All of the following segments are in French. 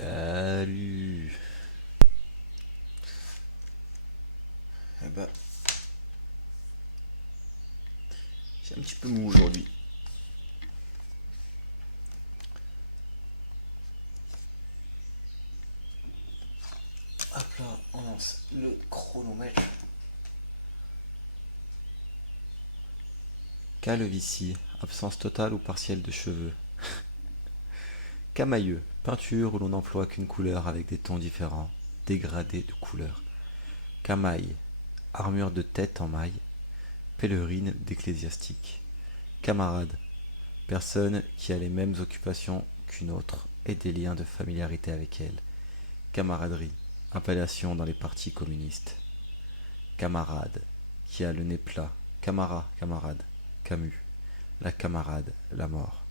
Salut. Eh ben, j'ai un petit peu mou aujourd'hui. Hop là, on lance le chronomètre. Calvitie, absence totale ou partielle de cheveux. Camailleux, peinture où l'on n'emploie qu'une couleur avec des tons différents, dégradés de couleurs. Camaille, armure de tête en maille, pèlerine d'ecclésiastique. Camarade, personne qui a les mêmes occupations qu'une autre et des liens de familiarité avec elle. Camaraderie, appellation dans les partis communistes. Camarade, qui a le nez plat. Camara, camarade. Camus, la camarade, la mort.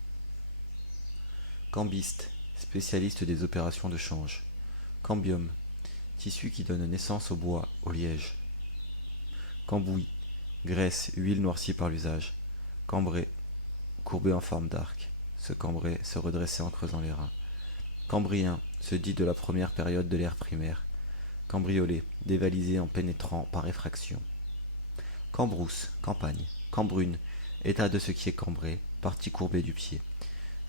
Cambiste, spécialiste des opérations de change. Cambium, tissu qui donne naissance au bois, au liège. Cambouis, graisse, huile noircie par l'usage. Cambré, courbé en forme d'arc. Se cambrer, se redresser en creusant les reins. Cambrien, se dit de la première période de l'ère primaire. Cambrioler, dévaliser en pénétrant par effraction. Cambrousse, campagne. Cambrune, état de ce qui est cambré, partie courbée du pied.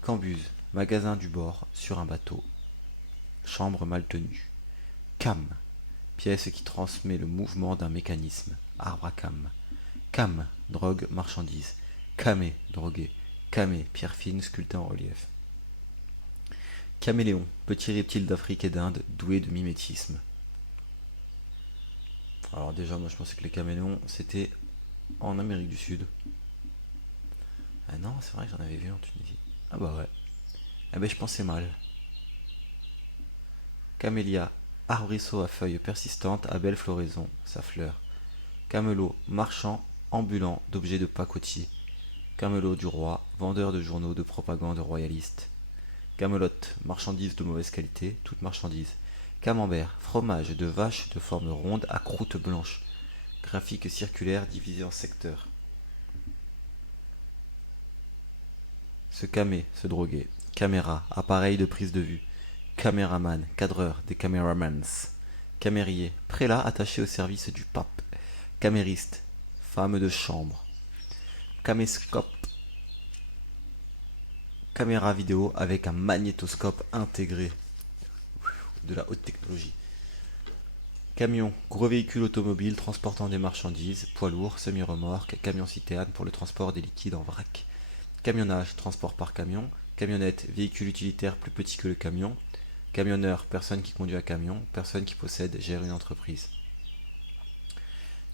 Cambuse, magasin du bord, sur un bateau. Chambre mal tenue. Cam, pièce qui transmet le mouvement d'un mécanisme. Arbre à cam. Cam, drogue, marchandise. Camé, drogué. Camé, pierre fine sculptée en relief. Caméléon, petit reptile d'Afrique et d'Inde, doué de mimétisme. Alors déjà, moi je pensais que les caméléons, c'était en Amérique du Sud. Ah non, c'est vrai que j'en avais vu en Tunisie. Ah bah ouais. Eh ben je pensais mal. Camélia, arbrisseau à feuilles persistantes à belle floraison, sa fleur. Camelot, marchand, ambulant d'objets de pacotille. Camelot du roi, vendeur de journaux de propagande royaliste. Camelote, marchandise de mauvaise qualité, toute marchandise. Camembert, fromage de vache de forme ronde à croûte blanche. Graphique circulaire divisé en secteurs. Se camer, se droguer. Caméra, appareil de prise de vue. Caméraman, cadreur, des caméramans. Camérier, prélat attaché au service du pape. Camériste, femme de chambre. Caméscope, caméra vidéo avec un magnétoscope intégré. De la haute technologie. Camion, gros véhicule automobile transportant des marchandises, poids lourd, semi-remorque, camion-citerne pour le transport des liquides en vrac. Camionnage, transport par camion. Camionnette, véhicule utilitaire plus petit que le camion. Camionneur, personne qui conduit un camion, personne qui possède, gère une entreprise.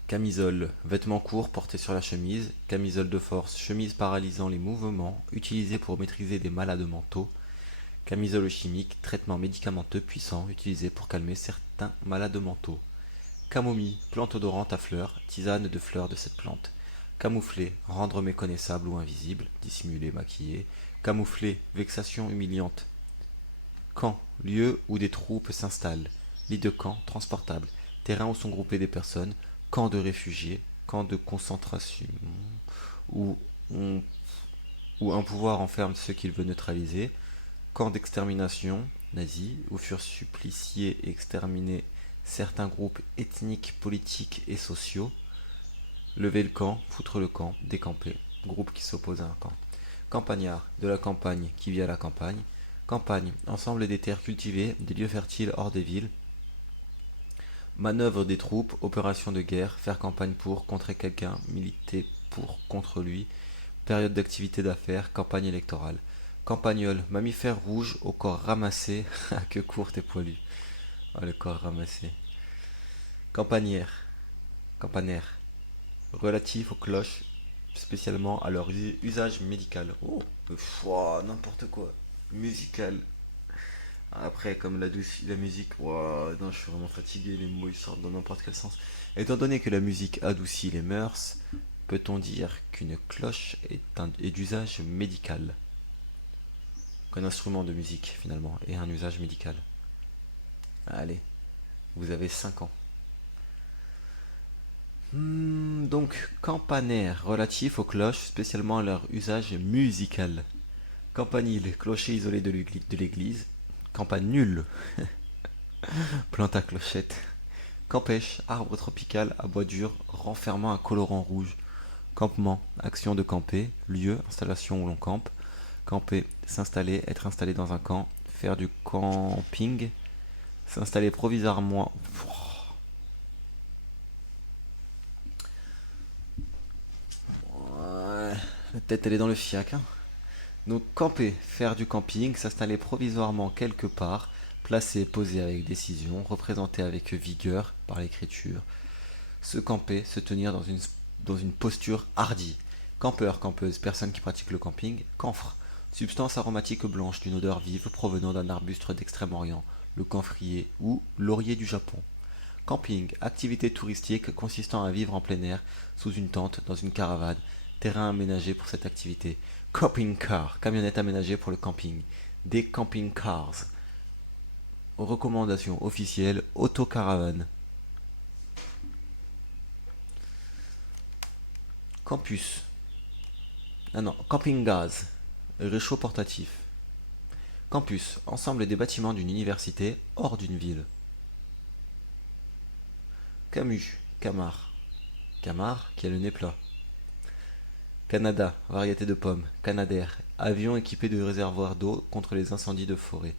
Camisole, vêtement court porté sur la chemise. Camisole de force, chemise paralysant les mouvements, utilisée pour maîtriser des malades mentaux. Camisole chimique, traitement médicamenteux puissant, utilisé pour calmer certains malades mentaux. Camomille, plante odorante à fleurs, tisane de fleurs de cette plante. Camoufler, rendre méconnaissable ou invisible, dissimuler, maquiller. Camoufler, vexation humiliante. Camp, lieu où des troupes s'installent. Lit de camp, transportable. Terrain où sont groupées des personnes. Camp de réfugiés. Camp de concentration. Où, on- où un pouvoir enferme ceux qu'il veut neutraliser. Camp d'extermination nazi, où furent suppliciés et exterminés certains groupes ethniques, politiques et sociaux. Lever le camp, foutre le camp, décamper. Groupe qui s'oppose à un camp. Campagnard, de la campagne qui vit à la campagne. Campagne, ensemble des terres cultivées, des lieux fertiles hors des villes. Manœuvre des troupes, opération de guerre, faire campagne pour, contrer quelqu'un, militer pour, contre lui. Période d'activité d'affaires, campagne électorale. Campagnol, mammifère rouge au corps ramassé, à queue courte et poilue. Ah, le corps ramassé. Campanière, campanaire, relatif aux cloches, spécialement à leur usage médical. Oh, n'importe quoi. Musical. Après, comme la musique, non, je suis vraiment fatigué, les mots ils sortent dans n'importe quel sens. Étant donné que la musique adoucit les mœurs, peut-on dire qu'une cloche est d'usage médical? Qu'un instrument de musique, finalement, et un usage médical. Allez, vous avez 5 ans. Donc, campanaire, relatif aux cloches, spécialement à leur usage musical. Campanile, clocher isolé de l'église. Campagne nulle. Plante à clochette. Campèche, arbre tropical à bois dur, renfermant un colorant rouge. Campement, action de camper, lieu, installation où l'on campe. Camper, s'installer, être installé dans un camp. Faire du camping, s'installer provisoirement. Ouais, la tête elle est dans le fiac, hein. Donc camper, faire du camping, s'installer provisoirement quelque part, placer, poser avec décision, représenter avec vigueur par l'écriture, se camper, se tenir dans une posture hardie. Campeur, campeuse, personne qui pratique le camping. Camphre, substance aromatique blanche d'une odeur vive provenant d'un arbuste d'Extrême-Orient, le camphrier ou laurier du Japon. Camping, activité touristique consistant à vivre en plein air, sous une tente, dans une caravane, terrain aménagé pour cette activité. Camping car, camionnette aménagée pour le camping. Des camping cars. Recommandations officielles, autocaravane. Campus. Ah non, camping gaz. Réchaud portatif. Campus, ensemble des bâtiments d'une université hors d'une ville. Camus, Camard. Camard qui a le nez plat. Canada, variété de pommes. Canadair, avion équipé de réservoirs d'eau contre les incendies de forêt.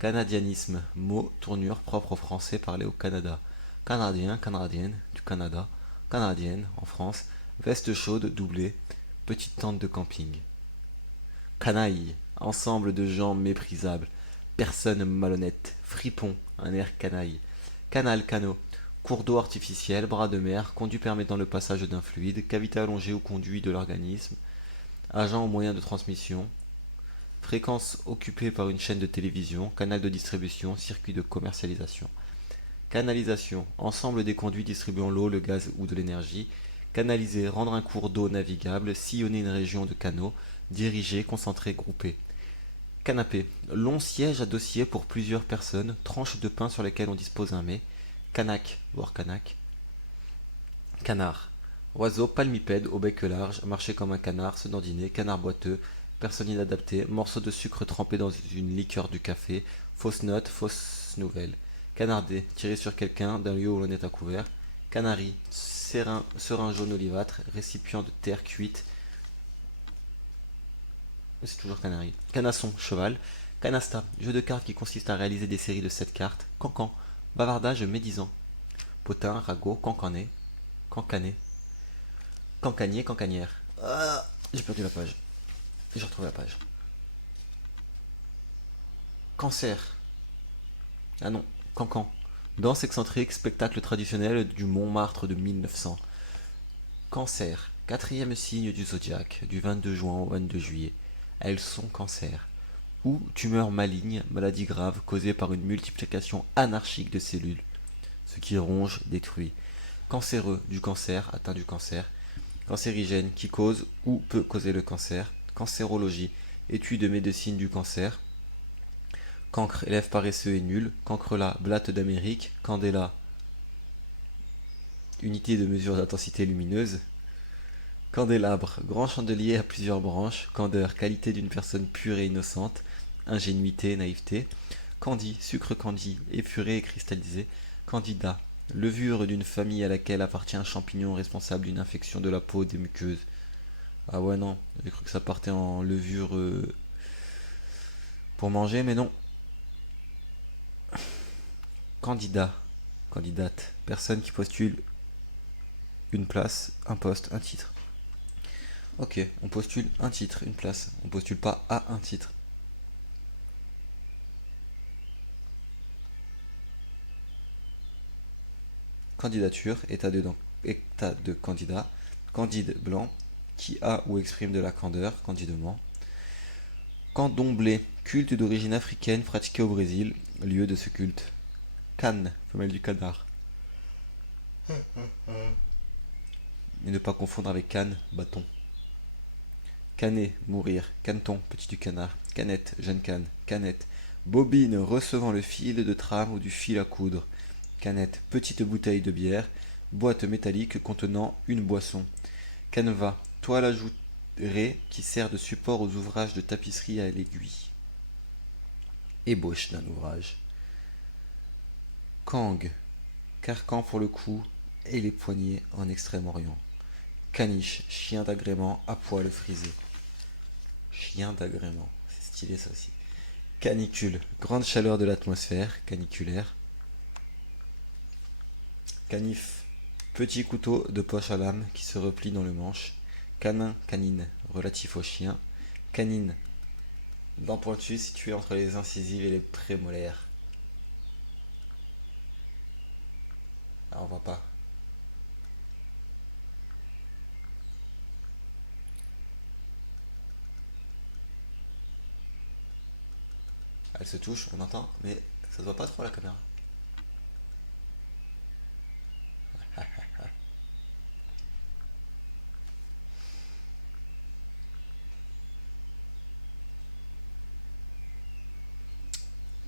Canadianisme, mot, tournure propre aux Français parlés au Canada. Canadien, canadienne, du Canada. Canadienne, en France. Veste chaude, doublée. Petite tente de camping. Canaille, ensemble de gens méprisables. Personne malhonnête. Fripon, un air canaille. Canal, canot. Cours d'eau artificiel, bras de mer, conduit permettant le passage d'un fluide, cavité allongée ou conduit de l'organisme, agent au moyen de transmission, fréquence occupée par une chaîne de télévision, canal de distribution, circuit de commercialisation. Canalisation, ensemble des conduits distribuant l'eau, le gaz ou de l'énergie. Canaliser, rendre un cours d'eau navigable, sillonner une région de canaux, diriger, concentrer, grouper. Canapé, long siège à dossier pour plusieurs personnes, tranches de pain sur lesquelles on dispose un mets. Canac, voire canac. Canard, oiseau palmipède au bec large, marcher comme un canard, se dandiner, canard boiteux, personne inadaptée, morceau de sucre trempé dans une liqueur du café, fausse note, fausse nouvelle. Canarder, tirer sur quelqu'un d'un lieu où l'on est à couvert. Canari, serin jaune olivâtre, récipient de terre cuite. C'est toujours canari. Canasson, cheval. Canasta, jeu de cartes qui consiste à réaliser des séries de 7 cartes. Cancan, bavardage médisant. Potin, ragot, cancanet, cancanet. Cancanier, cancanière. Ah, j'ai perdu la page. J'ai retrouvé la page. Cancer. Ah non, cancan. Danse excentrique, spectacle traditionnel du Montmartre de 1900. Cancer. Quatrième signe du zodiaque, du 22 juin au 22 juillet. Elles sont cancer. Ou tumeur maligne, maladie grave causée par une multiplication anarchique de cellules. Ce qui ronge, détruit. Cancéreux, du cancer, atteint du cancer. Cancérigène, qui cause ou peut causer le cancer. Cancérologie, étude de médecine du cancer. Cancre, élève paresseux et nul. Cancrelat, blatte d'Amérique. Candela, unité de mesure d'intensité lumineuse. Candélabre, grand chandelier à plusieurs branches. Candeur, qualité d'une personne pure et innocente. Ingénuité, naïveté. Candy, sucre candy, épuré et cristallisé. Candida, levure d'une famille à laquelle appartient un champignon responsable d'une infection de la peau des muqueuses. Ah ouais non, j'ai cru que ça partait en levure pour manger, mais non. Candidat, candidate, personne qui postule une place, un poste, un titre. Ok, on postule un titre, une place. On postule pas à un titre. Candidature, état de candidat. Candide blanc, qui a ou exprime de la candeur, candidement. Candomblé, culte d'origine africaine pratiqué au Brésil, lieu de ce culte. Canne, femelle du canard. Et ne pas confondre avec canne, bâton. Canet, mourir. Caneton, petit du canard. Canette, jeune canne. Canette, bobine recevant le fil de trame ou du fil à coudre. Canette, petite bouteille de bière. Boîte métallique contenant une boisson. Canevas, toile ajourée qui sert de support aux ouvrages de tapisserie à l'aiguille. ébauche d'un ouvrage. Kang, carcan pour le cou et les poignets en Extrême-Orient. Caniche, chien d'agrément à poil frisé. Chien d'agrément, c'est stylé ça aussi. Canicule, grande chaleur de l'atmosphère, caniculaire. Canif, petit couteau de poche à lame qui se replie dans le manche. Canin, canine, relatif au chien. Canine, dent pointue située entre les incisives et les prémolaires. Ah, on voit pas. Elle se touche, on entend, mais ça se voit pas trop à la caméra.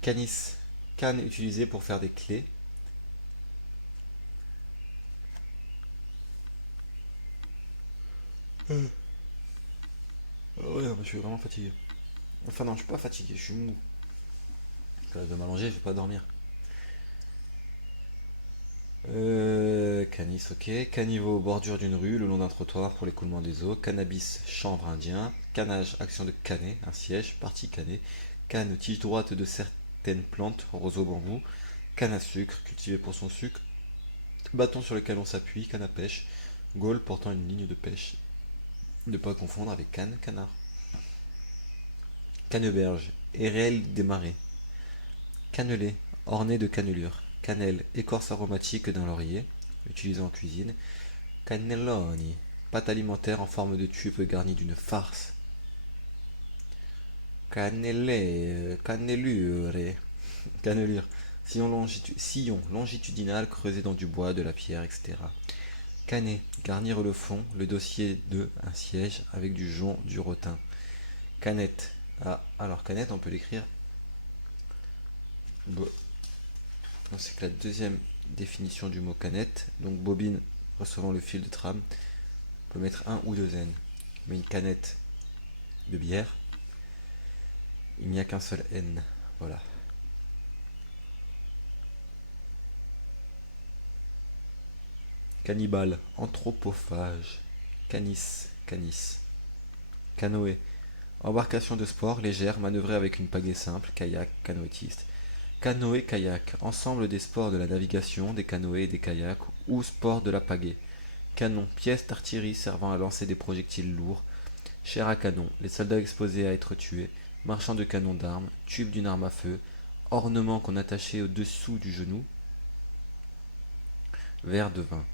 Canis, canne utilisée pour faire des clés. Ouais, non, mais je suis vraiment fatigué. Enfin, non, je suis pas fatigué, je suis mou. Quand je vais m'allonger, je vais pas dormir. Canis, ok. Caniveau, bordure d'une rue, le long d'un trottoir pour l'écoulement des eaux. Cannabis, chanvre indien. Canage, action de canner, un siège, partie cannet. Canne, tige droite de certaines plantes, roseau bambou. Canne à sucre, cultivé pour son sucre. Bâton sur lequel on s'appuie, canne à pêche. Gaule portant une ligne de pêche. Ne pas confondre avec canne, canard. Canneberge, érelle des marais. Cannelé, orné de cannelure. Cannelle, écorce aromatique d'un laurier, utilisé en cuisine. Cannelloni, pâte alimentaire en forme de tube garnie d'une farce. Cannelure, cannelure, sillon longitudinal creusé dans du bois, de la pierre, etc. Canet, garnir le fond, le dossier de un siège avec du jonc, du rotin. Canette, ah, alors canette, on peut l'écrire. C'est que la deuxième définition du mot canette, donc bobine recevant le fil de trame, on peut mettre un ou deux N. Mais une canette de bière, il n'y a qu'un seul N. Voilà. Cannibale, anthropophage. Canis, canis. Canoë, embarcation de sport légère manœuvrée avec une pagaie simple, kayak, canoëtiste. Canoë-kayak, ensemble des sports de la navigation, des canoës et des kayaks, ou sport de la pagaie. Canon, pièce d'artillerie servant à lancer des projectiles lourds. Chair à canon, les soldats exposés à être tués. Marchand de canon d'armes, tube d'une arme à feu. Ornement qu'on attachait au-dessous du genou. Verre de vin.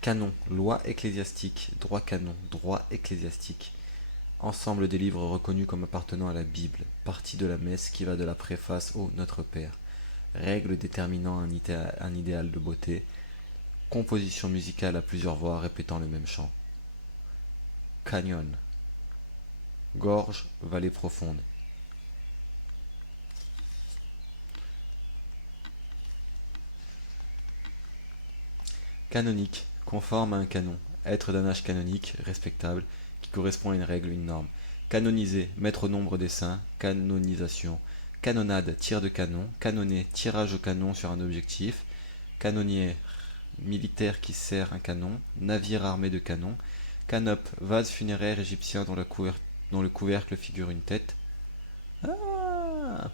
Canon, loi ecclésiastique, droit canon, droit ecclésiastique. Ensemble des livres reconnus comme appartenant à la Bible, partie de la messe qui va de la préface au Notre Père. Règles déterminant un idéal de beauté. Composition musicale à plusieurs voix répétant le même chant. Canyon. Gorge, vallée profonde. Canonique, conforme à un canon, être d'un âge canonique, respectable, qui correspond à une règle, une norme. Canoniser, mettre au nombre des saints, canonisation. Canonnade, tir de canon. Canonner, tirage au canon sur un objectif. Canonnière, militaire qui sert un canon. Navire armé de canons. Canope, vase funéraire égyptien dont le couvercle figure une tête. Ah.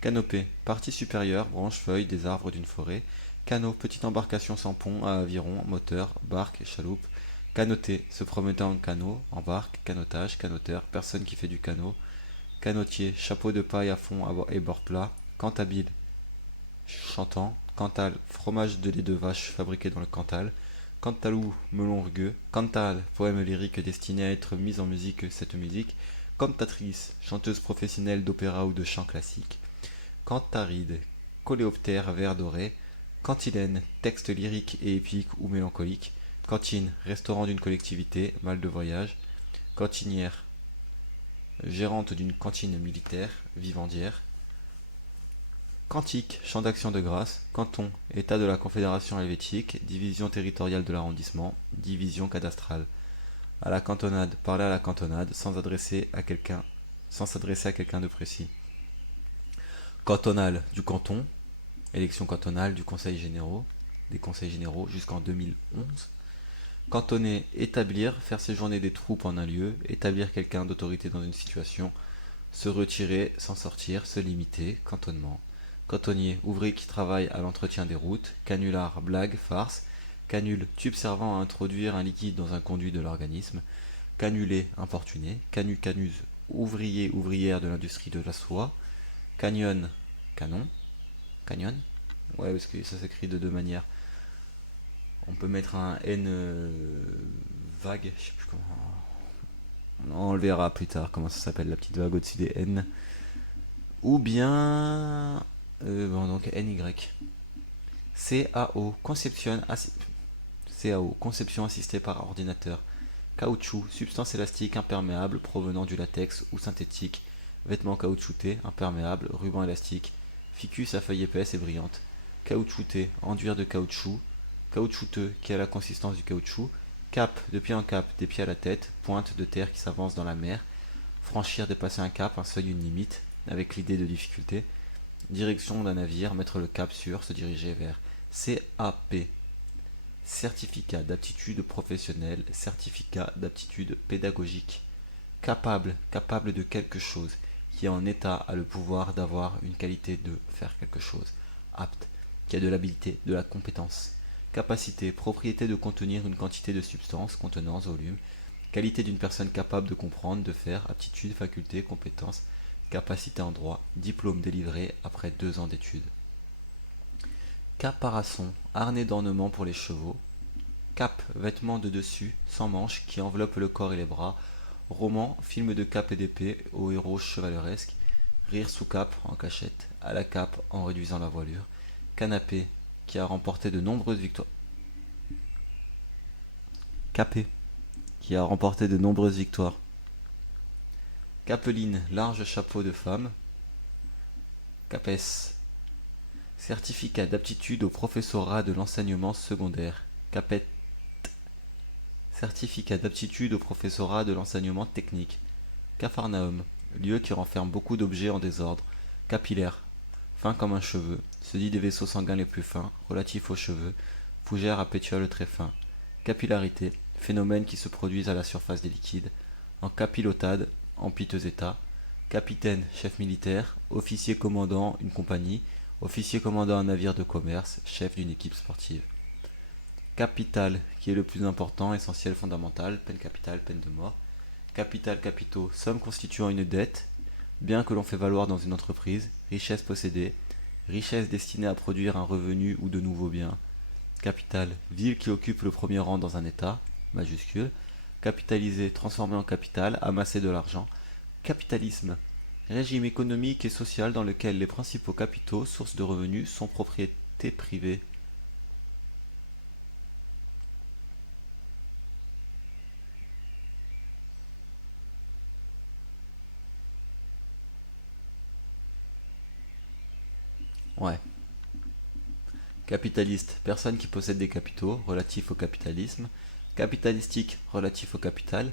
Canopée, partie supérieure, branches, feuilles des arbres d'une forêt. Canot, petite embarcation sans pont, à aviron, moteur, barque, chaloupe. Canoter, se promener en canot, en barque, canotage, canoteur, personne qui fait du canot. Canotier, chapeau de paille à fond et bord plat. Cantabile, chantant. Cantal, fromage de lait de vache fabriqué dans le Cantal. Cantalou, melon rugueux. Cantal, poème lyrique destiné à être mis en musique, cette musique. Cantatrice, chanteuse professionnelle d'opéra ou de chant classique. Cantaride, coléoptère vert doré. Cantilène, texte lyrique et épique ou mélancolique. Cantine, restaurant d'une collectivité, mal de voyage. Cantinière, gérante d'une cantine militaire, vivandière. Cantique, chant d'action de grâce. Canton, état de la Confédération helvétique, division territoriale de l'arrondissement, division cadastrale. À la cantonade, parler à la cantonade, sans adresser à quelqu'un sans s'adresser à quelqu'un de précis. Cantonal, du canton, élection cantonale des conseils généraux jusqu'en 2011. Cantonner, établir, faire séjourner des troupes en un lieu, établir quelqu'un d'autorité dans une situation, se retirer, s'en sortir, se limiter, cantonnement. Cantonnier, ouvrier qui travaille à l'entretien des routes, canular, blague, farce, canule, tube servant à introduire un liquide dans un conduit de l'organisme, canulé, importuné, canuse, ouvrier, ouvrière de l'industrie de la soie, canyon, canon, canyon, ouais parce que ça s'écrit de deux manières. On peut mettre un N vague, je sais plus comment. On le verra plus tard comment ça s'appelle la petite vague au-dessus des N. Ou bien bon, donc NY. CAO, conception assistée par ordinateur. Caoutchouc, substance élastique imperméable provenant du latex ou synthétique. Vêtements caoutchoutés, imperméables, ruban élastique. Ficus à feuilles épaisses et brillantes. Caoutchouté, enduire de caoutchouc. Caoutchouteux, qui a la consistance du caoutchouc. Cap, de pied en cap, des pieds à la tête. Pointe de terre qui s'avance dans la mer. Franchir, dépasser un cap, un seuil, une limite, avec l'idée de difficulté. Direction d'un navire, mettre le cap sur, se diriger vers. CAP, certificat d'aptitude professionnelle, certificat d'aptitude pédagogique. Capable, capable de quelque chose, qui est en état a le pouvoir d'avoir une qualité de faire quelque chose. Apte, qui a de l'habilité, de la compétence. Capacité, propriété de contenir une quantité de substance, contenance, volume. Qualité d'une personne capable de comprendre, de faire, aptitude, faculté, compétence, capacité en droit, diplôme délivré après 2 ans d'études. Caparaçon, harnais d'ornement pour les chevaux. Cap, vêtement de dessus, sans manches, qui enveloppe le corps et les bras. Roman, film de cap et d'épée, aux héros chevaleresques. Rire sous cap, en cachette, à la cape, en réduisant la voilure. Canapé, qui a remporté de nombreuses victoires. Capé, qui a remporté de nombreuses victoires. Capeline, large chapeau de femme. Capes, certificat d'aptitude au professorat de l'enseignement secondaire. Capet, certificat d'aptitude au professorat de l'enseignement technique. Capharnaüm, lieu qui renferme beaucoup d'objets en désordre. Capillaire, fin comme un cheveu, se dit des vaisseaux sanguins les plus fins, relatifs aux cheveux, fougère à pétioles très fins. Capillarité, phénomène qui se produit à la surface des liquides. En capilotade, en piteux état. Capitaine, chef militaire. Officier commandant une compagnie. Officier commandant un navire de commerce. Chef d'une équipe sportive. Capital, qui est le plus important, essentiel, fondamental. Peine capitale, peine de mort. Capital, capitaux, somme constituant une dette. Bien que l'on fait valoir dans une entreprise. Richesse possédée. Richesse destinée à produire un revenu ou de nouveaux biens. Capital, ville qui occupe le premier rang dans un état, majuscule. Capitaliser, transformer en capital, amasser de l'argent. Capitalisme, régime économique et social dans lequel les principaux capitaux, sources de revenus, sont propriété privée. Ouais. Capitaliste, personne qui possède des capitaux, relatif au capitalisme. Capitalistique, relatif au capital.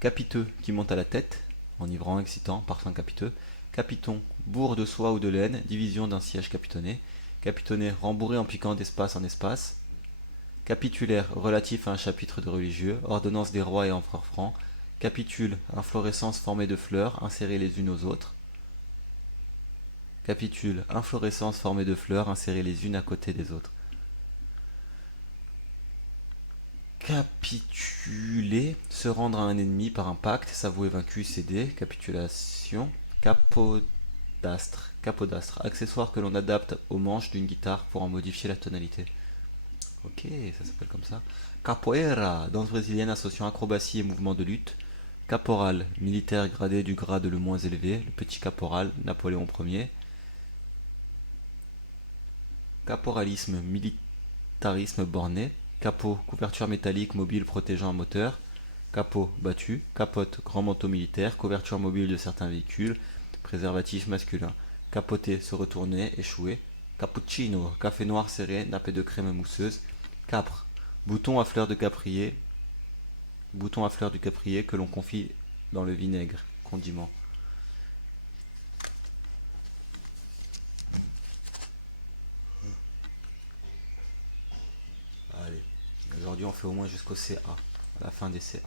Capiteux, qui monte à la tête, enivrant, excitant, parfum capiteux. Capiton, bourre de soie ou de laine, division d'un siège capitonné. Capitonné, rembourré en piquant d'espace en espace. Capitulaire, relatif à un chapitre de religieux, ordonnance des rois et empereurs francs. Capitule, inflorescence formée de fleurs, insérées les unes aux autres. Capitule, inflorescence formée de fleurs, insérées les unes à côté des autres. Capituler, se rendre à un ennemi par un pacte, s'avouer vaincu, céder. Capitulation. Capodastre, accessoire que l'on adapte aux manches d'une guitare pour en modifier la tonalité. Ok, ça s'appelle comme ça. Capoeira, danse brésilienne associant acrobatie et mouvement de lutte. Caporal, militaire gradé du grade le moins élevé, le petit caporal, Napoléon Ier. Caporalisme, militarisme borné. Capot, couverture métallique mobile protégeant un moteur. Capot, battu. Capote, grand manteau militaire, couverture mobile de certains véhicules. Préservatif masculin. Capoter, se retourner, échouer. Cappuccino, café noir serré, nappé de crème mousseuse. Capre, bouton à fleur de caprier. Bouton à fleur du caprier que l'on confie dans le vinaigre. Condiment. aujourd'hui on fait au moins jusqu'au CA, à la fin des CA.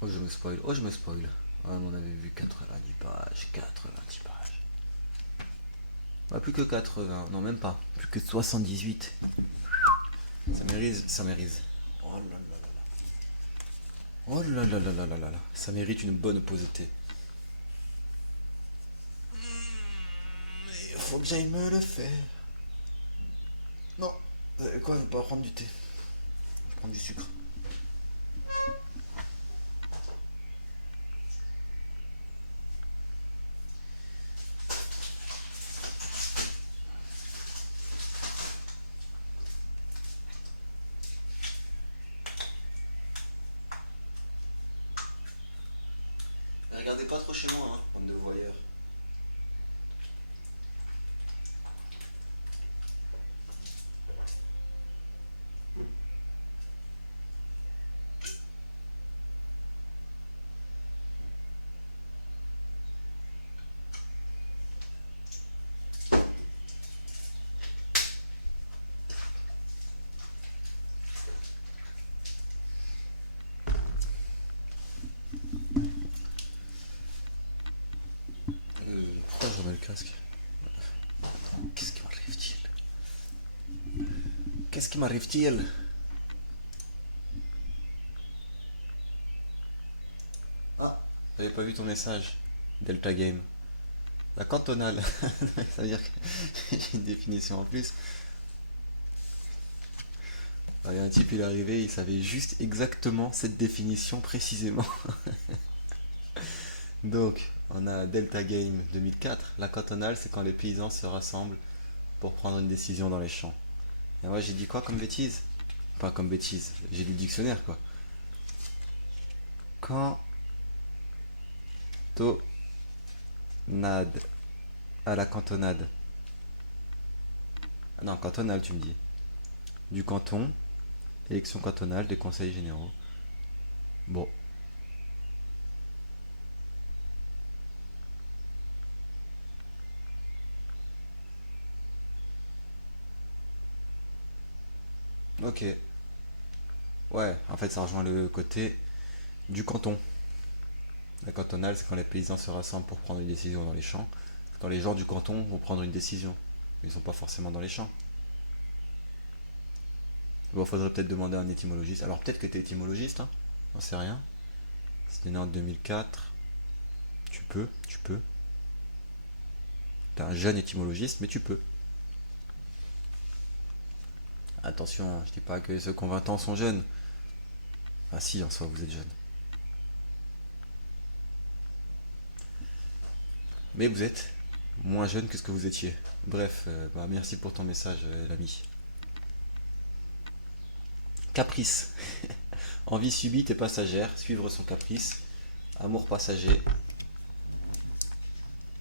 Oh je me spoil, oh je me spoil. Ouais, on avait vu 90 pages, 90 pages. Bah, plus que 80, non même pas, plus que 78. Ça mérite, ça mérite. Oh là là là là. Oh là là là là là là là. Ça mérite une bonne pause de thé. Il faut que j'aille me le faire. Non, quoi, je vais pas prendre du thé. Je vais prendre du sucre. Regardez pas trop chez moi, hein, bande de voyeurs. Pourquoi je remets le casque? Qu'est-ce qui m'arrive-t-il? Qu'est-ce qui m'arrive-t-il? Ah, j'avais pas vu ton message. Delta Game. La cantonale. Ça veut dire que j'ai une définition en plus. Il y a un type, il est arrivé, il savait juste exactement cette définition précisément. Donc, on a Delta Game 2004. La cantonale, c'est quand les paysans se rassemblent pour prendre une décision dans les champs. Et moi, j'ai dit quoi comme bêtise? Pas comme bêtise, j'ai lu le dictionnaire quoi. Cantonade. À la cantonade. Ah non, cantonale, tu me dis. Du canton, élection cantonale des conseils généraux. Bon, ok. Ouais, en fait, ça rejoint le côté du canton. La cantonale, c'est quand les paysans se rassemblent pour prendre une décision dans les champs. Quand les gens du canton vont prendre une décision. Ils sont pas forcément dans les champs. Bon, faudrait peut-être demander à un étymologiste. Alors peut-être que t'es étymologiste, hein. J'en sais rien. C'était né en 2004. Tu peux. T'es un jeune étymologiste, mais tu peux. Attention, je dis pas que ceux qui ont 20 ans sont jeunes. Ah si, en soi, vous êtes jeune. Mais vous êtes moins jeune que ce que vous étiez. Bref, bah, merci pour ton message, l'ami. Caprice. Envie subite et passagère, suivre son caprice. Amour passager.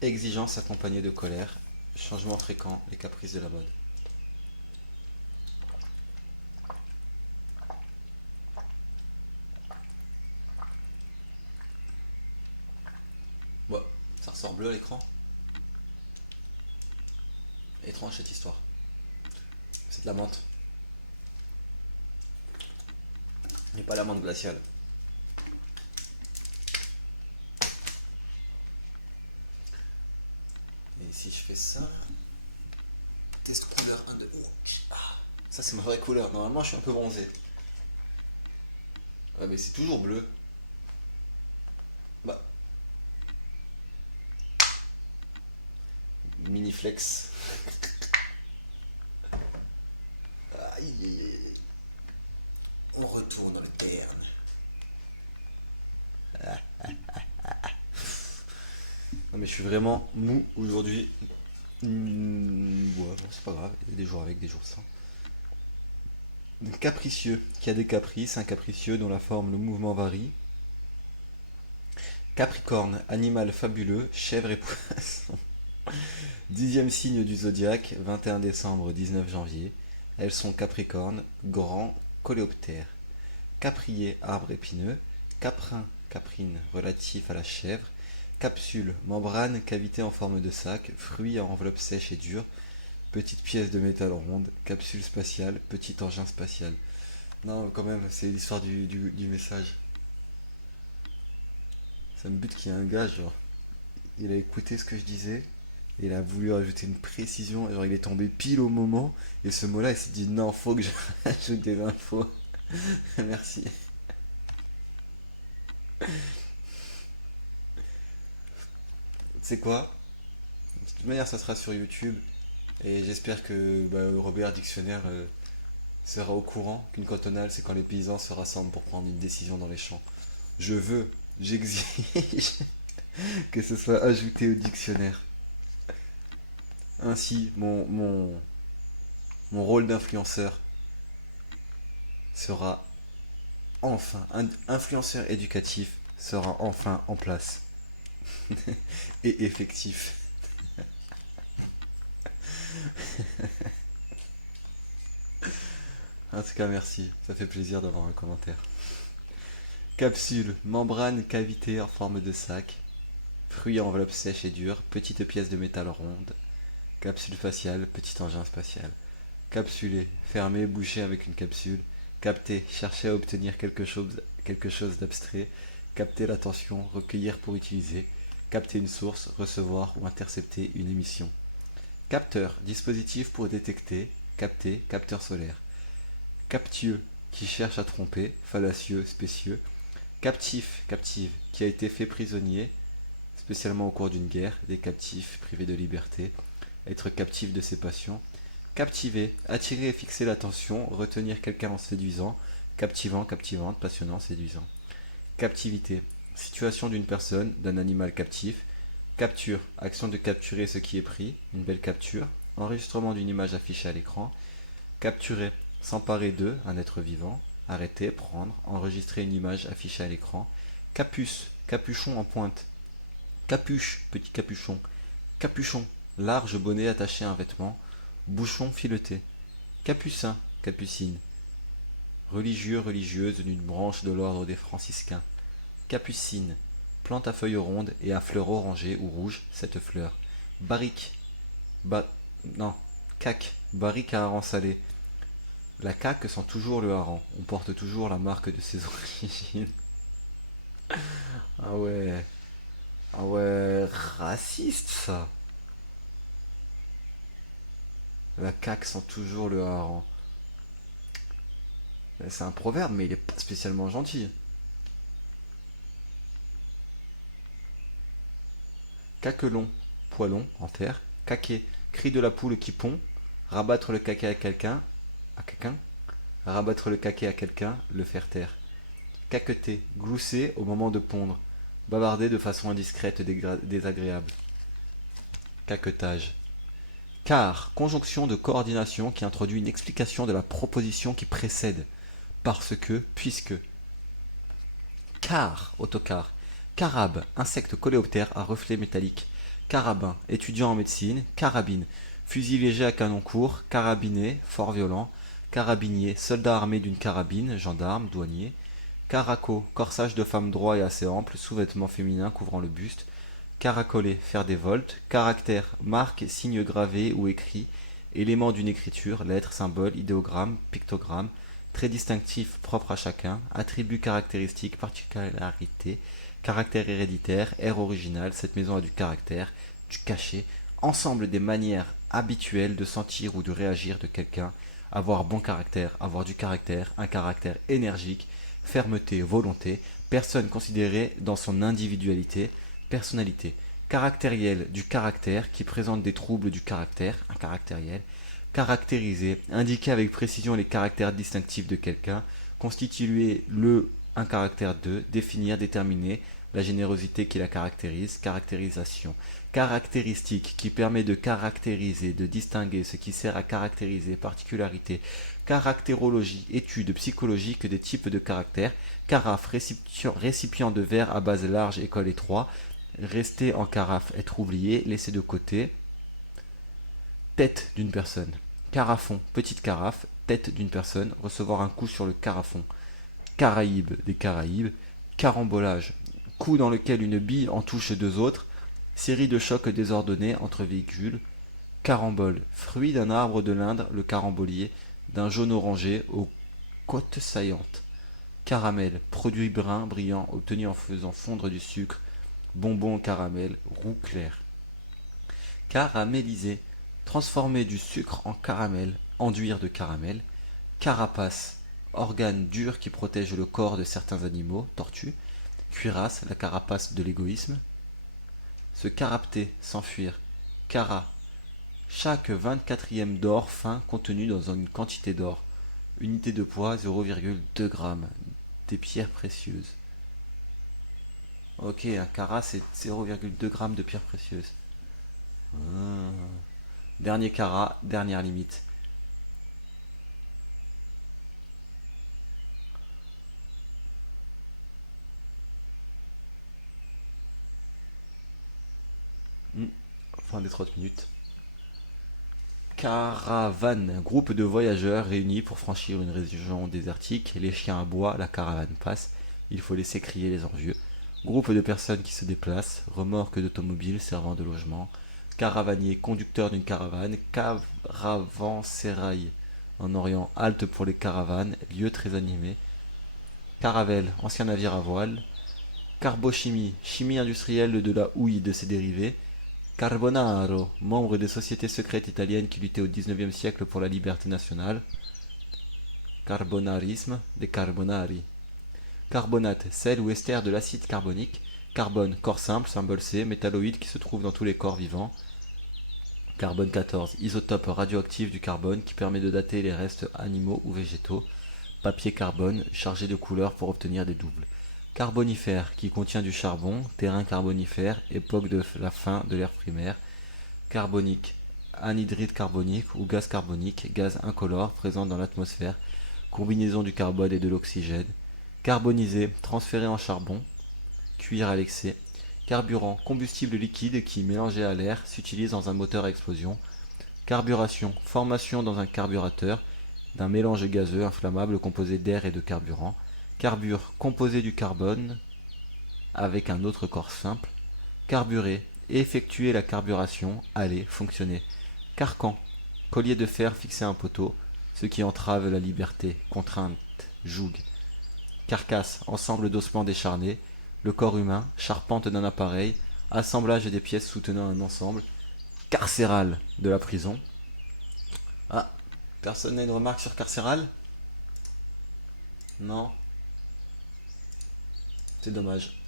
Exigence accompagnée de colère. Changement fréquent, les caprices de la mode. Ouais, ça ressort bleu à l'écran. Étrange cette histoire. C'est de la menthe. Mais pas la menthe glaciale. Et si je fais ça, test couleur 1, 2. Ah, ça c'est ma vraie couleur. Normalement je suis un peu bronzé. Ouais mais c'est toujours bleu. Bah, mini flex. Aïe, aïe, aïe. On retourne dans le terne. Non mais je suis vraiment mou aujourd'hui. Ouais, bon, c'est pas grave. Il y a des jours avec, des jours sans. Capricieux, qui a des caprices, un capricieux dont la forme, le mouvement varie. Capricorne, animal fabuleux, chèvre et poisson. Dixième signe du zodiaque, 21 décembre, 19 janvier. Elles sont Capricorne, grand, coléoptère. Caprier, arbre épineux. Caprin, caprine, relatif à la chèvre. Capsule, membrane, cavité en forme de sac, fruit à enveloppe sèche et dure, petite pièce de métal ronde, capsule spatiale, petit engin spatial. Non, quand même, c'est l'histoire du message. Ça me bute qu'il y ait un gars, genre, il a écouté ce que je disais, et il a voulu rajouter une précision, genre il est tombé pile au moment, et ce mot-là, il s'est dit non, faut que je rajoute des infos. Merci. C'est quoi? De toute manière, ça sera sur YouTube, et j'espère que Robert Dictionnaire sera au courant qu'une cantonale, c'est quand les paysans se rassemblent pour prendre une décision dans les champs. Je veux, j'exige que ce soit ajouté au dictionnaire. Ainsi, mon rôle d'influenceur sera enfin, un influenceur éducatif sera enfin en place et effectif. En tout cas, merci, ça fait plaisir d'avoir un commentaire. Capsule, membrane, cavité en forme de sac, fruit à enveloppe sèche et dure, petite pièce de métal ronde, capsule faciale, petit engin spatial. Capsuler, fermer, boucher avec une capsule. Capter, chercher à obtenir quelque chose d'abstrait. Capter l'attention, recueillir pour utiliser. Capter une source, recevoir ou intercepter une émission. Capteur, dispositif pour détecter, capter, capteur solaire. Captieux, qui cherche à tromper, fallacieux, spécieux. Captif, captive, qui a été fait prisonnier, spécialement au cours d'une guerre, des captifs privés de liberté, être captif de ses passions. Captiver, attirer et fixer l'attention, retenir quelqu'un en séduisant, captivant, captivante, passionnant, séduisant. Captivité, situation d'une personne, d'un animal captif. Capture, action de capturer ce qui est pris, une belle capture. Enregistrement d'une image affichée à l'écran. Capturer, s'emparer de, un être vivant. Arrêter, prendre, enregistrer une image affichée à l'écran. Capuce, capuchon en pointe. Capuche, petit capuchon. Capuchon, large bonnet attaché à un vêtement. Bouchon fileté. Capucin, capucine. Religieux, religieuse d'une branche de l'ordre des franciscains. Capucine, plante à feuilles rondes et à fleurs orangées ou rouges, cette fleur. Barrique, ba... non, caque, barrique à hareng salé. La caque sent toujours le hareng, on porte toujours la marque de ses origines. Ah ouais, ah ouais, raciste ça. La caque sent toujours le hareng. C'est un proverbe, mais il est pas spécialement gentil. Caquelon, poilon, en terre. Caquet, cri de la poule qui pond. Rabattre le caquet à quelqu'un. À quelqu'un. Rabattre le caquet à quelqu'un, le faire taire. Caqueter, glousser au moment de pondre. Bavarder de façon indiscrète, désagréable. Caquetage. Car, conjonction de coordination qui introduit une explication de la proposition qui précède. Parce que, puisque. Car, autocar. Carabe, insecte coléoptère à reflets métalliques. Carabin, étudiant en médecine. Carabine, fusil léger à canon court. Carabiné, fort violent. Carabinier, soldat armé d'une carabine. Gendarme, douanier. Caraco, corsage de femme droit et assez ample, sous-vêtements féminins couvrant le buste. Caracoler, faire des voltes. Caractère, marque, signe gravé ou écrit. Élément d'une écriture, lettre, symbole, idéogramme, pictogramme. Trait distinctif propre à chacun. Attribut caractéristique, particularité. Caractère héréditaire, air original. Cette maison a du caractère, du cachet. Ensemble des manières habituelles de sentir ou de réagir de quelqu'un. Avoir bon caractère, avoir du caractère, un caractère énergique, fermeté, volonté, personne considérée dans son individualité, personnalité, caractériel du caractère qui présente des troubles du caractère, un caractériel, caractériser, indiquer avec précision les caractères distinctifs de quelqu'un, constituer le un caractère de, définir, déterminer la générosité qui la caractérise, caractérisation, caractéristique qui permet de caractériser, de distinguer ce qui sert à caractériser, particularité, caractérologie, étude psychologique des types de caractères, carafe, récipient de verre à base large et col étroit, rester en carafe, être oublié, laissé de côté, tête d'une personne, carafon, petite carafe, tête d'une personne, recevoir un coup sur le carafon, Caraïbes des Caraïbes, carambolage, coup dans lequel une bille en touche deux autres, série de chocs désordonnés entre véhicules, carambole, fruit d'un arbre de l'Inde, le carambolier, d'un jaune orangé aux côtes saillantes, caramel, produit brun brillant obtenu en faisant fondre du sucre, bonbon au caramel, roux clair, caraméliser, transformer du sucre en caramel, enduire de caramel, carapace, organe dur qui protège le corps de certains animaux, tortues, cuirasse, la carapace de l'égoïsme, se carapter, s'enfuir, cara, chaque 24e d'or fin contenu dans une quantité d'or, unité de poids 0,2 g, des pierres précieuses. Ok, un carat c'est 0,2 g de pierres précieuses. Ah. Dernier carat, dernière limite. Fin des 30 minutes. Caravane, groupe de voyageurs réunis pour franchir une région désertique. Les chiens aboient, la caravane passe. Il faut laisser crier les envieux. Groupe de personnes qui se déplacent. Remorque d'automobiles servant de logement. Caravanier, conducteur d'une caravane. Caravansérail. En Orient, halte pour les caravanes. Lieu très animé. Caravelle, ancien navire à voile. Carbochimie, chimie industrielle de la houille et de ses dérivés. Carbonaro, membre des sociétés secrètes italiennes qui luttaient au XIXe siècle pour la liberté nationale. Carbonarisme, des carbonari. Carbonate, sel ou ester de l'acide carbonique. Carbone, corps simple, symbole C, métalloïde qui se trouve dans tous les corps vivants. Carbone 14, isotope radioactif du carbone qui permet de dater les restes animaux ou végétaux. Papier carbone, chargé de couleurs pour obtenir des doubles. Carbonifère, qui contient du charbon, terrain carbonifère, époque de la fin de l'ère primaire. Carbonique, anhydride carbonique ou gaz carbonique, gaz incolore présent dans l'atmosphère, combinaison du carbone et de l'oxygène. Carbonisé, transféré en charbon, cuire à l'excès. Carburant, combustible liquide qui, mélangé à l'air, s'utilise dans un moteur à explosion. Carburation, formation dans un carburateur d'un mélange gazeux inflammable composé d'air et de carburant. Carbure, composé du carbone avec un autre corps simple. Carburer, effectuer la carburation, aller, fonctionner. Carcan, collier de fer fixé à un poteau, ce qui entrave la liberté, contrainte, joug. Carcasse, ensemble d'ossements décharnés. Le corps humain, charpente d'un appareil, assemblage des pièces soutenant un ensemble. Carcéral, de la prison. Ah, personne n'a une remarque sur carcéral? Non, c'est dommage.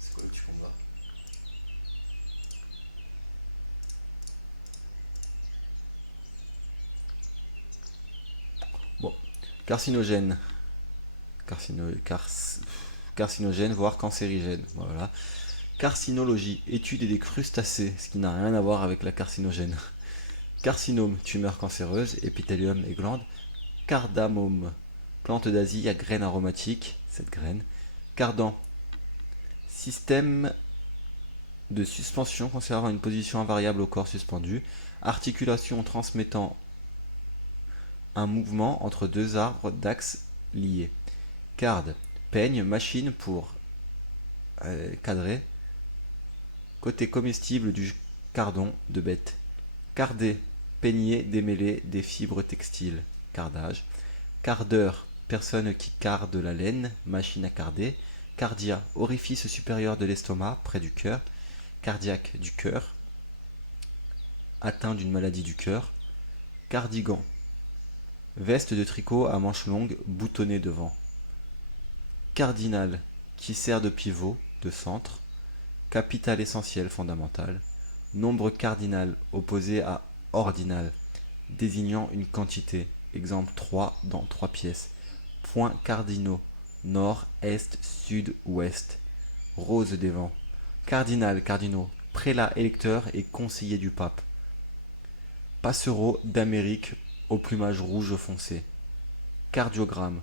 C'est quoi le petit combat? Bon, carcinogène. Carcinogène, voire cancérigène. Voilà. Carcinologie, étude des crustacés, ce qui n'a rien à voir avec la carcinogène. Carcinome, tumeur cancéreuse, épithélium et glande. Cardamome, plante d'Asie à graines aromatiques, cette graine. Cardan, système de suspension conservant une position invariable au corps suspendu. Articulation transmettant un mouvement entre deux arbres d'axes liés. Carde, peigne, machine pour cadrer. Côté comestible du cardon de bête. Carder, peigner, démêler des fibres textiles. Cardage. Cardeur, personne qui carde la laine, machine à carder. Cardia, orifice supérieur de l'estomac, près du cœur. Cardiaque, du cœur, atteint d'une maladie du cœur. Cardigan, veste de tricot à manches longues, boutonnée devant. Cardinal, qui sert de pivot, de centre. Capital essentiel fondamental. Nombre cardinal opposé à ordinal, désignant une quantité. Exemple 3 dans 3 pièces. Points cardinaux, nord, est, sud, ouest. Rose des vents. Cardinal, cardinaux, prélat électeur et conseiller du pape. Passereau d'Amérique au plumage rouge foncé. Cardiogramme,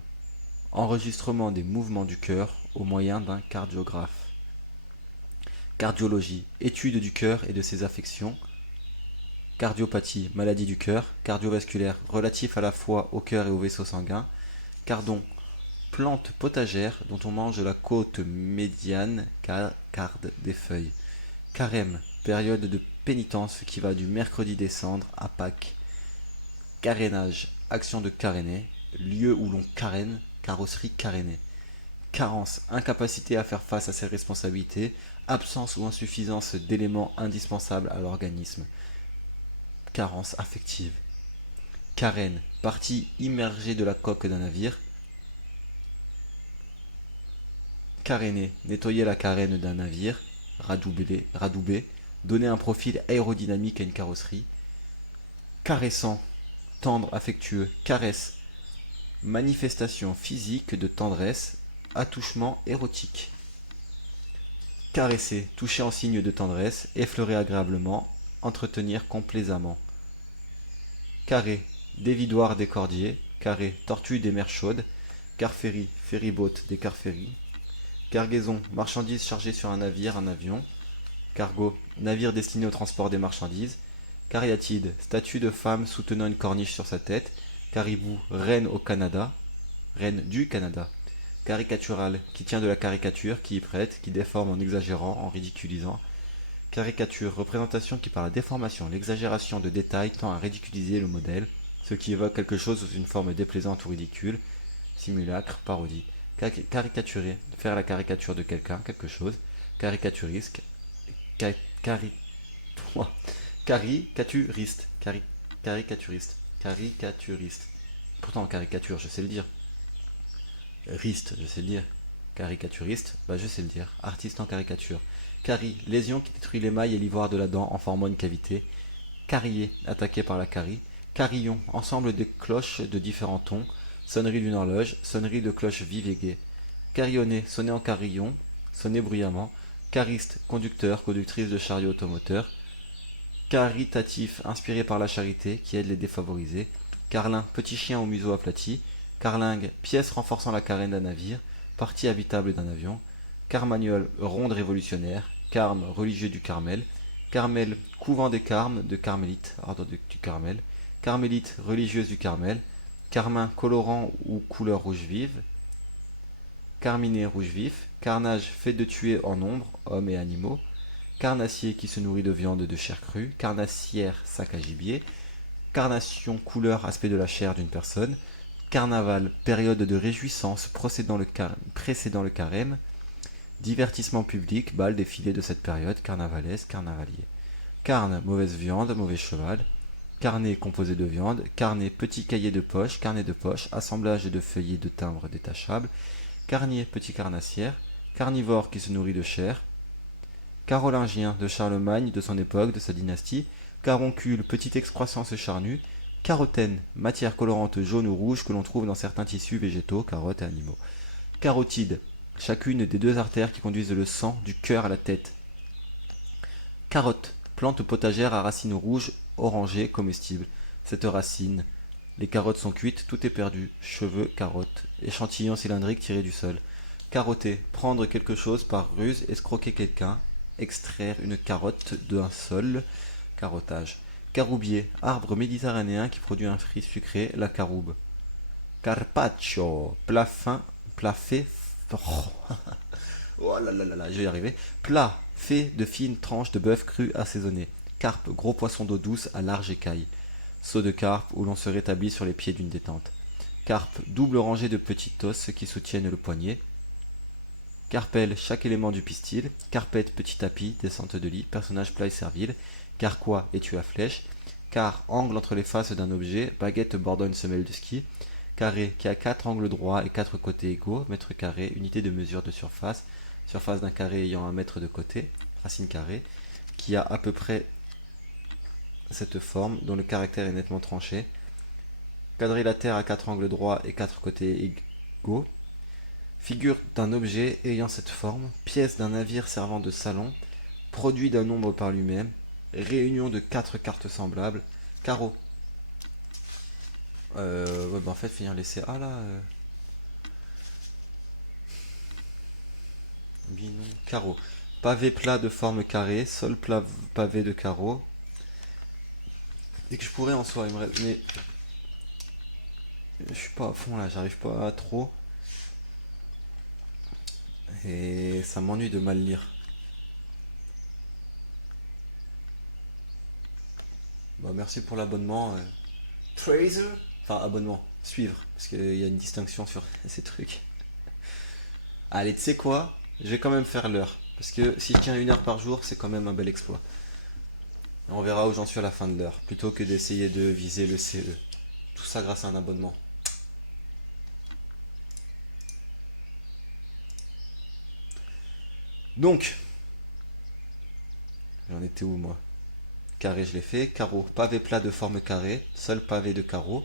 enregistrement des mouvements du cœur au moyen d'un cardiographe. Cardiologie, étude du cœur et de ses affections. Cardiopathie, maladie du cœur. Cardiovasculaire, relatif à la fois au cœur et au vaisseau sanguin. Cardon, plante potagère dont on mange la côte médiane, carde des feuilles. Carême, période de pénitence qui va du mercredi des cendres à Pâques. Carénage, action de caréner, lieu où l'on carène, carrosserie carénée. Carence, incapacité à faire face à ses responsabilités, absence ou insuffisance d'éléments indispensables à l'organisme. Carence affective. Carène, partie immergée de la coque d'un navire. Caréner, nettoyer la carène d'un navire. Radouber, donner un profil aérodynamique à une carrosserie. Caressant, tendre, affectueux. Caresse, manifestation physique de tendresse, attouchement érotique. Caresser, toucher en signe de tendresse, effleurer agréablement, entretenir complaisamment. Carré, dévidoir des cordiers. Carré, tortue des mers chaudes. Carférie, ferryboat des carféries. Cargaison, marchandises chargées sur un navire, un avion. Cargo, navire destiné au transport des marchandises. Cariatide, statue de femme soutenant une corniche sur sa tête. Caribou, reine au Canada. Reine du Canada. Caricatural, qui tient de la caricature, qui y prête, qui déforme en exagérant, en ridiculisant. Caricature, représentation qui par la déformation, l'exagération de détails tend à ridiculiser le modèle, ce qui évoque quelque chose sous une forme déplaisante ou ridicule. Simulacre, parodie. Caricaturer, faire la caricature de quelqu'un, quelque chose. Caricaturiste, ca- cari, caricaturiste, caricaturiste, caricaturiste. Pourtant en caricature, je sais le dire. Riste, je sais le dire. Caricaturiste, bah je sais le dire. Artiste en caricature. Carie, lésion qui détruit l'émail et l'ivoire de la dent en formant une cavité. Carrier, attaqué par la carie. Carillon, ensemble des cloches de différents tons. Sonnerie d'une horloge, sonnerie de cloches vives et gaies. Carillonner, sonner en carillon, sonner bruyamment. Cariste, conducteur, conductrice de chariot automoteur. Caritatif, inspiré par la charité, qui aide les défavorisés. Carlin, petit chien au museau aplati. Carlingue, pièce renforçant la carène d'un navire. Partie habitable d'un avion. Carmagnole, ronde révolutionnaire. Carme, religieux du Carmel. Carmel, couvent des Carmes, de Carmélite, ordre du Carmel. Carmélite, religieuse du Carmel. Carmin, colorant ou couleur rouge vive. Carminé, rouge vif. Carnage, fait de tuer en nombre, hommes et animaux. Carnassier qui se nourrit de viande de chair crue. Carnassière, sac à gibier. Carnation, couleur, aspect de la chair d'une personne. Carnaval, période de réjouissance précédant le carême. Divertissement public, bal, défilé de cette période, carnavalaise, carnavalier. Carne, mauvaise viande, mauvais cheval. Carnet, composé de viande. Carnet, petit cahier de poche, carnet de poche, assemblage de feuillets de timbre détachables. Carnier, petit carnassière. Carnivore qui se nourrit de chair. Carolingien, de Charlemagne, de son époque, de sa dynastie. Caroncule, petite excroissance charnue. Carotène, matière colorante jaune ou rouge que l'on trouve dans certains tissus végétaux, carottes et animaux. Carotide, chacune des deux artères qui conduisent le sang du cœur à la tête. Carotte, plante potagère à racines rouges, orangées, comestibles. Cette racine, les carottes sont cuites, tout est perdu. Cheveux, carottes, échantillon cylindrique tiré du sol. Carotter, prendre quelque chose par ruse, escroquer quelqu'un, extraire une carotte d'un sol, carottage. Caroubier, arbre méditerranéen qui produit un fruit sucré, la caroube. Carpaccio, plat fin, plat fait. Oh là là là là, je vais y arriver. Plat fait de fines tranches de bœuf cru assaisonné. Carpe, gros poisson d'eau douce à large écaille. Saut de carpe où l'on se rétablit sur les pieds d'une détente. Carpe, double rangée de petites os qui soutiennent le poignet. Carpelle, chaque élément du pistil. Carpette, petit tapis, descente de lit, personnage plat et servile. Carquois, étui à flèche. Car, angle entre les faces d'un objet, baguette bordant une semelle de ski. Carré, qui a 4 angles droits et 4 côtés égaux. Mètre carré, unité de mesure de surface. Surface d'un carré ayant un mètre de côté. Racine carrée, qui a à peu près cette forme, dont le caractère est nettement tranché. Quadrilatère à 4 angles droits et 4 côtés égaux. Figure d'un objet ayant cette forme. Pièce d'un navire servant de salon. Produit d'un nombre par lui-même. Réunion de 4 cartes semblables. Carreau. Ouais, bah en fait, finir les CA là. Binon. Carreau. Pavé plat de forme carrée. Sol plat pavé de carreaux. et que je pourrais en soi, mais je suis pas à fond là, j'arrive pas à trop. Et ça m'ennuie de mal lire. Bah merci pour l'abonnement. Tracer. Enfin abonnement, suivre, parce qu'il y a une distinction sur ces trucs. Allez, tu sais quoi? Je vais quand même faire l'heure. Parce que si je tiens 1 heure par jour, c'est quand même un bel exploit. On verra où j'en suis à la fin de l'heure, plutôt que d'essayer de viser le CE. Tout ça grâce à un abonnement. Donc, j'en étais où moi? Carré, je l'ai fait. Carreau, pavé plat de forme carrée, seul pavé de carreaux.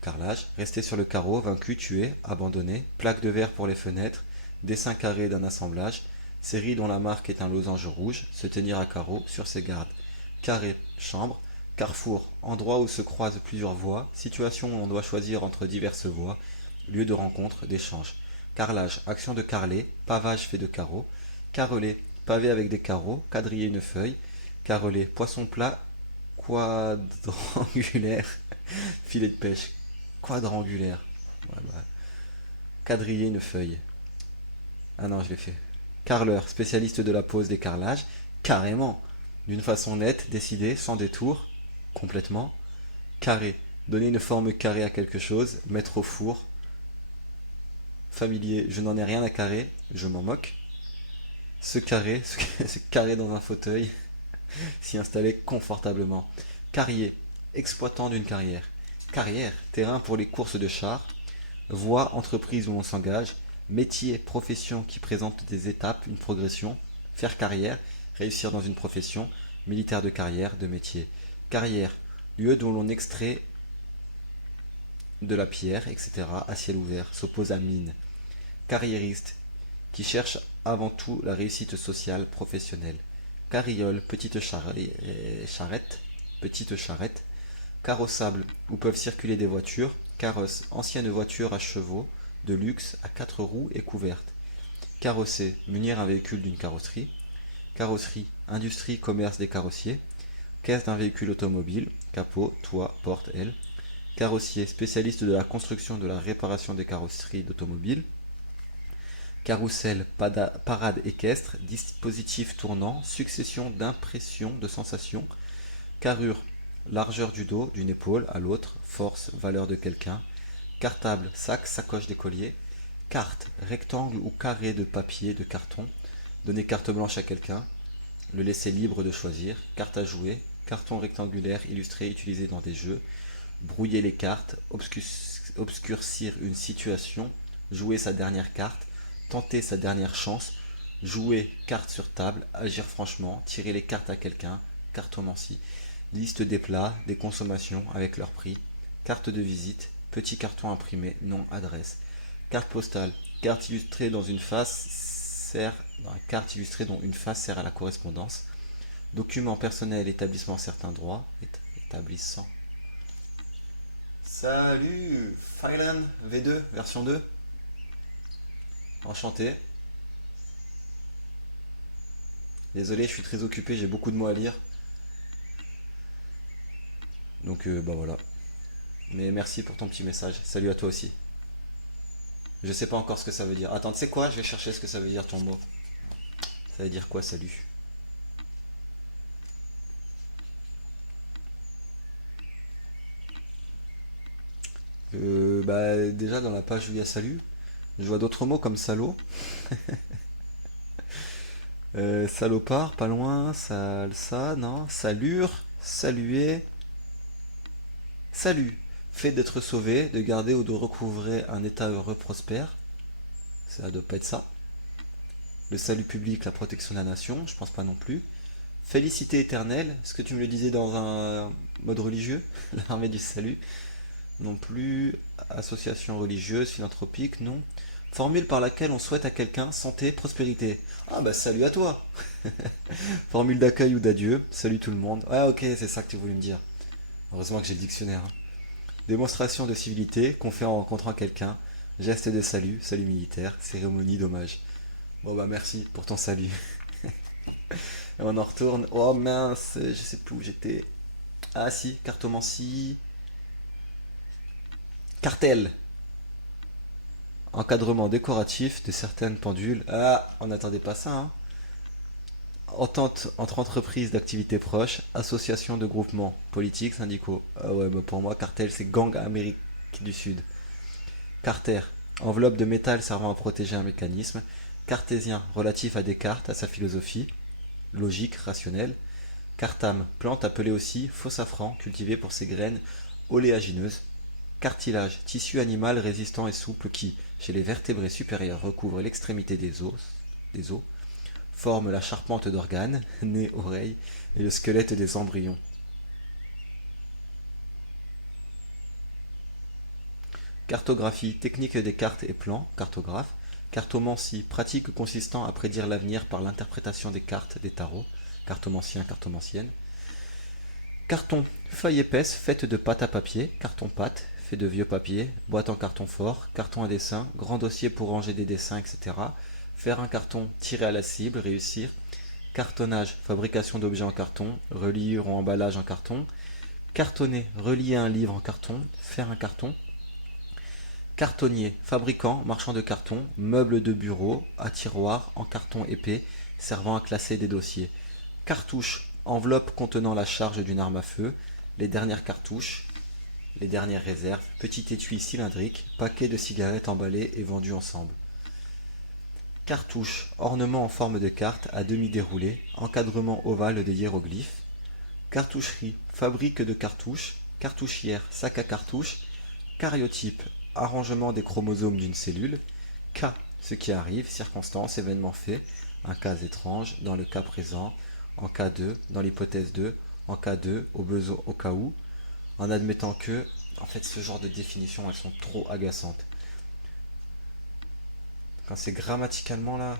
Carrelage, rester sur le carreau, vaincu, tué, abandonné. Plaque de verre pour les fenêtres. Dessin carré d'un assemblage. Série dont la marque est un losange rouge. Se tenir à carreau, sur ses gardes. Carré, chambre. Carrefour, endroit où se croisent plusieurs voies. Situation où on doit choisir entre diverses voies. Lieu de rencontre, d'échange. Carrelage, action de carreler. Pavage fait de carreaux. Carrelé, pavé avec des carreaux. Quadriller une feuille. Carrelé, poisson plat quadrangulaire. Filet de pêche quadrangulaire. Ouais, bah, quadriller une feuille. Ah non, je l'ai fait. Carreleur, spécialiste de la pose des carrelages. Carrément. D'une façon nette, décidée, sans détour. Complètement. Carré. Donner une forme carrée à quelque chose. Mettre au four. Familier. Je n'en ai rien à carrer. Je m'en moque. Se carrer. Se carrer dans un fauteuil. S'y installer confortablement. Carrier. Exploitant d'une carrière. Carrière. Terrain pour les courses de chars. Voie, entreprise où on s'engage, métier, profession qui présente des étapes, une progression, faire carrière, réussir dans une profession, militaire de carrière, de métier. Carrière, lieu d'où l'on extrait de la pierre, etc., à ciel ouvert, s'oppose à mine. Carriériste, qui cherche avant tout la réussite sociale, professionnelle. Carriole, charrette, petite charrette. Carrossable, où peuvent circuler des voitures. Carrosse, ancienne voiture à chevaux, de luxe, à 4 roues et couverte. Carrosser, munir un véhicule d'une carrosserie. Carrosserie, industrie, commerce des carrossiers. Caisse d'un véhicule automobile, capot, toit, porte, aile. Carrossier, spécialiste de la construction et de la réparation des carrosseries d'automobiles. Carrousel, parade équestre, dispositif tournant, succession d'impressions, de sensations. Carrure, largeur du dos, d'une épaule à l'autre, force, valeur de quelqu'un. Cartable, sac, sacoche d'écolier. Carte, rectangle ou carré de papier, de carton. Donner carte blanche à quelqu'un. Le laisser libre de choisir. Carte à jouer. Carton rectangulaire illustré utilisé dans des jeux. Brouiller les cartes. Obscurcir une situation. Jouer sa dernière carte. Tenter sa dernière chance. Jouer carte sur table. Agir franchement. Tirer les cartes à quelqu'un. Cartomancie. Liste des plats, des consommations avec leur prix. Carte de visite. Petit carton imprimé, nom, adresse. Carte postale. Carte illustrée dans une face sert. Carte illustrée dont une face sert à la correspondance. Document personnel établissant certains droits. Établissant. Salut Finland V2 version 2. Enchanté. Désolé, je suis très occupé, j'ai beaucoup de mots à lire. Donc bah voilà. Mais merci pour ton petit message. Salut à toi aussi. Je sais pas encore ce que ça veut dire. Attends, tu sais quoi? Je vais chercher ce que ça veut dire ton mot. Ça veut dire quoi, salut? Bah déjà dans la page où il y a salut, je vois d'autres mots comme salaud, salopard, pas loin, salsa, non, salure, saluer, salut, fait d'être sauvé, de garder ou de recouvrer un état heureux prospère, ça doit pas être ça. Le salut public, la protection de la nation, je pense pas non plus. Félicité éternelle, est-ce que tu me le disais dans un mode religieux? L'armée du salut, non plus. Association religieuse, philanthropique, non. Formule par laquelle on souhaite à quelqu'un santé, prospérité. Ah bah salut à toi. Formule d'accueil ou d'adieu. Salut tout le monde. Ouais ok, c'est ça que tu voulais me dire. Heureusement que j'ai le dictionnaire, hein. Démonstration de civilité qu'on fait en rencontrant quelqu'un. Geste de salut, salut militaire, cérémonie d'hommage. Bon bah merci pour ton salut. Et on en retourne. Oh mince, je sais plus où j'étais. Ah si, cartomancie. Cartel. Encadrement décoratif de certaines pendules. Ah, on n'attendait pas ça, hein. Entente entre entreprises d'activités proches, associations de groupements politiques, syndicaux. Ah ouais, bah pour moi, cartel, c'est gang Amérique du Sud. Carter, enveloppe de métal servant à protéger un mécanisme. Cartésien, relatif à Descartes, à sa philosophie, logique, rationnelle. Cartame, plante appelée aussi faux safran, cultivée pour ses graines oléagineuses. Cartilage, tissu animal résistant et souple qui, chez les vertébrés supérieurs, recouvre l'extrémité des os, forme la charpente d'organes, nez, oreilles et le squelette des embryons. Cartographie, technique des cartes et plans, cartographe. Cartomancie, pratique consistant à prédire l'avenir par l'interprétation des cartes des tarots, cartomancien, cartomancienne. Carton, feuille épaisse faite de pâte à papier, carton-pâte, fait de vieux papier, boîte en carton fort, carton à dessin, grand dossier pour ranger des dessins, etc. Faire un carton, tirer à la cible, réussir. Cartonnage, fabrication d'objets en carton, reliure ou emballage en carton. Cartonner, relier un livre en carton, faire un carton. Cartonnier, fabricant, marchand de carton, meubles de bureau, à tiroirs, en carton épais, servant à classer des dossiers. Cartouche, enveloppe contenant la charge d'une arme à feu, les dernières cartouches, les dernières réserves, petit étui cylindrique, paquet de cigarettes emballés et vendus ensemble. Cartouche, ornement en forme de carte à demi déroulé, encadrement ovale de hiéroglyphes. Cartoucherie, fabrique de cartouches. Cartouchière, sac à cartouches. Cariotype, arrangement des chromosomes d'une cellule. Cas, ce qui arrive, circonstance, événement fait. Un cas étrange, dans le cas présent. En cas de, dans l'hypothèse de. En cas de, au besoin, au cas où. En admettant que. En fait, ce genre de définitions, elles sont trop agaçantes. Quand c'est grammaticalement là,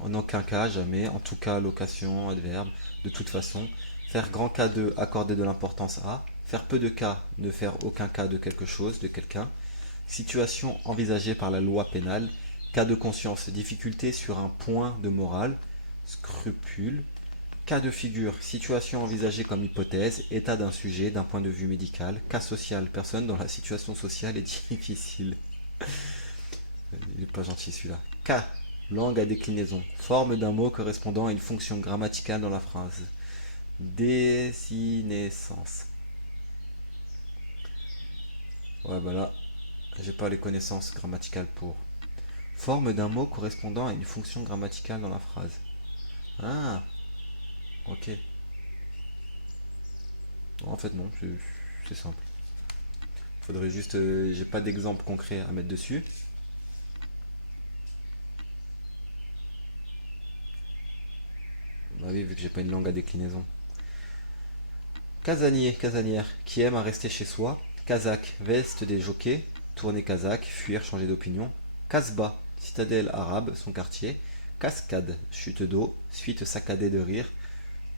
en aucun cas, jamais. En tout cas, location, adverbe. De toute façon. Faire grand cas de, accorder de l'importance à. Faire peu de cas, ne faire aucun cas de quelque chose, de quelqu'un. Situation envisagée par la loi pénale. Cas de conscience, difficulté sur un point de morale. Scrupule. Cas de figure, situation envisagée comme hypothèse. État d'un sujet d'un point de vue médical. Cas social, personne dont la situation sociale est difficile. Il n'est pas gentil celui-là. Cas, langue à déclinaison. Forme d'un mot correspondant à une fonction grammaticale dans la phrase. Désinescence. Ouais, bah là, j'ai pas les connaissances grammaticales pour. Forme d'un mot correspondant à une fonction grammaticale dans la phrase. Ah, ok. En fait, non, c'est simple. Faudrait juste. J'ai pas d'exemple concret à mettre dessus. Bah oui, vu que j'ai pas une langue à déclinaison. Casanier, casanière, qui aime à rester chez soi. Kazakh, veste des jockeys. Tourner kazakh, fuir, changer d'opinion. Kasbah, citadelle arabe, son quartier. Cascade, chute d'eau, suite saccadée de rire.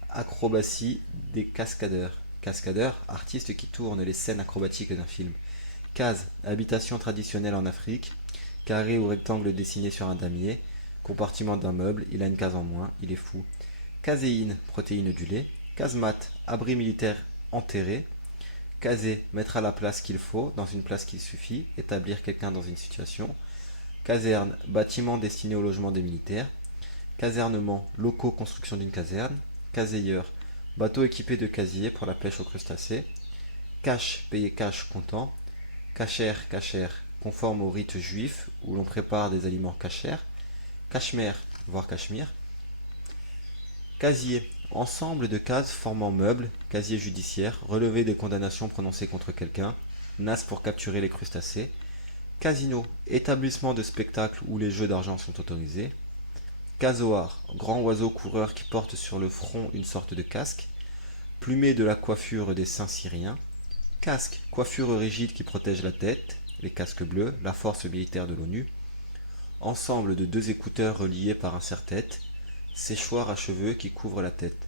Acrobatie des cascadeurs. Cascadeur, artiste qui tourne les scènes acrobatiques d'un film. Case, habitation traditionnelle en Afrique. Carré ou rectangle dessiné sur un damier. Compartiment d'un meuble, il a une case en moins, il est fou. Caséine, protéine du lait. Casemate, abri militaire enterré. Caser, mettre à la place qu'il faut, dans une place qu'il suffit, établir quelqu'un dans une situation. Caserne, bâtiment destiné au logement des militaires. Casernement, locaux, construction d'une caserne. Caseilleur, bateau équipé de casiers pour la pêche aux crustacés. Cache, payer cash, comptant. Cachère, cachère, conforme au rite juif où l'on prépare des aliments cachères. Cachemire, voire cachemire. Casier, ensemble de cases formant meuble, casier judiciaire, relevé des condamnations prononcées contre quelqu'un, nas pour capturer les crustacés. Casino, établissement de spectacle où les jeux d'argent sont autorisés. Casoar, grand oiseau coureur qui porte sur le front une sorte de casque. Plumé de la coiffure des saints syriens. Casque, coiffure rigide qui protège la tête, les casques bleus, la force militaire de l'ONU. Ensemble de deux écouteurs reliés par un serre-tête. Séchoir à cheveux qui couvre la tête.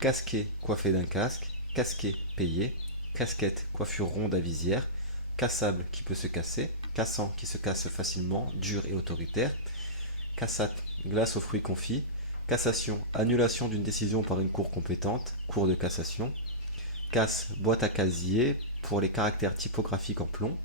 Casqué, coiffé d'un casque. Casqué, payé. Casquette, coiffure ronde à visière. Cassable, qui peut se casser. Cassant, qui se casse facilement, dur et autoritaire. Cassate, glace aux fruits confits. Cassation, annulation d'une décision par une cour compétente, cour de cassation. Casse, boîte à casier pour les caractères typographiques en plomb.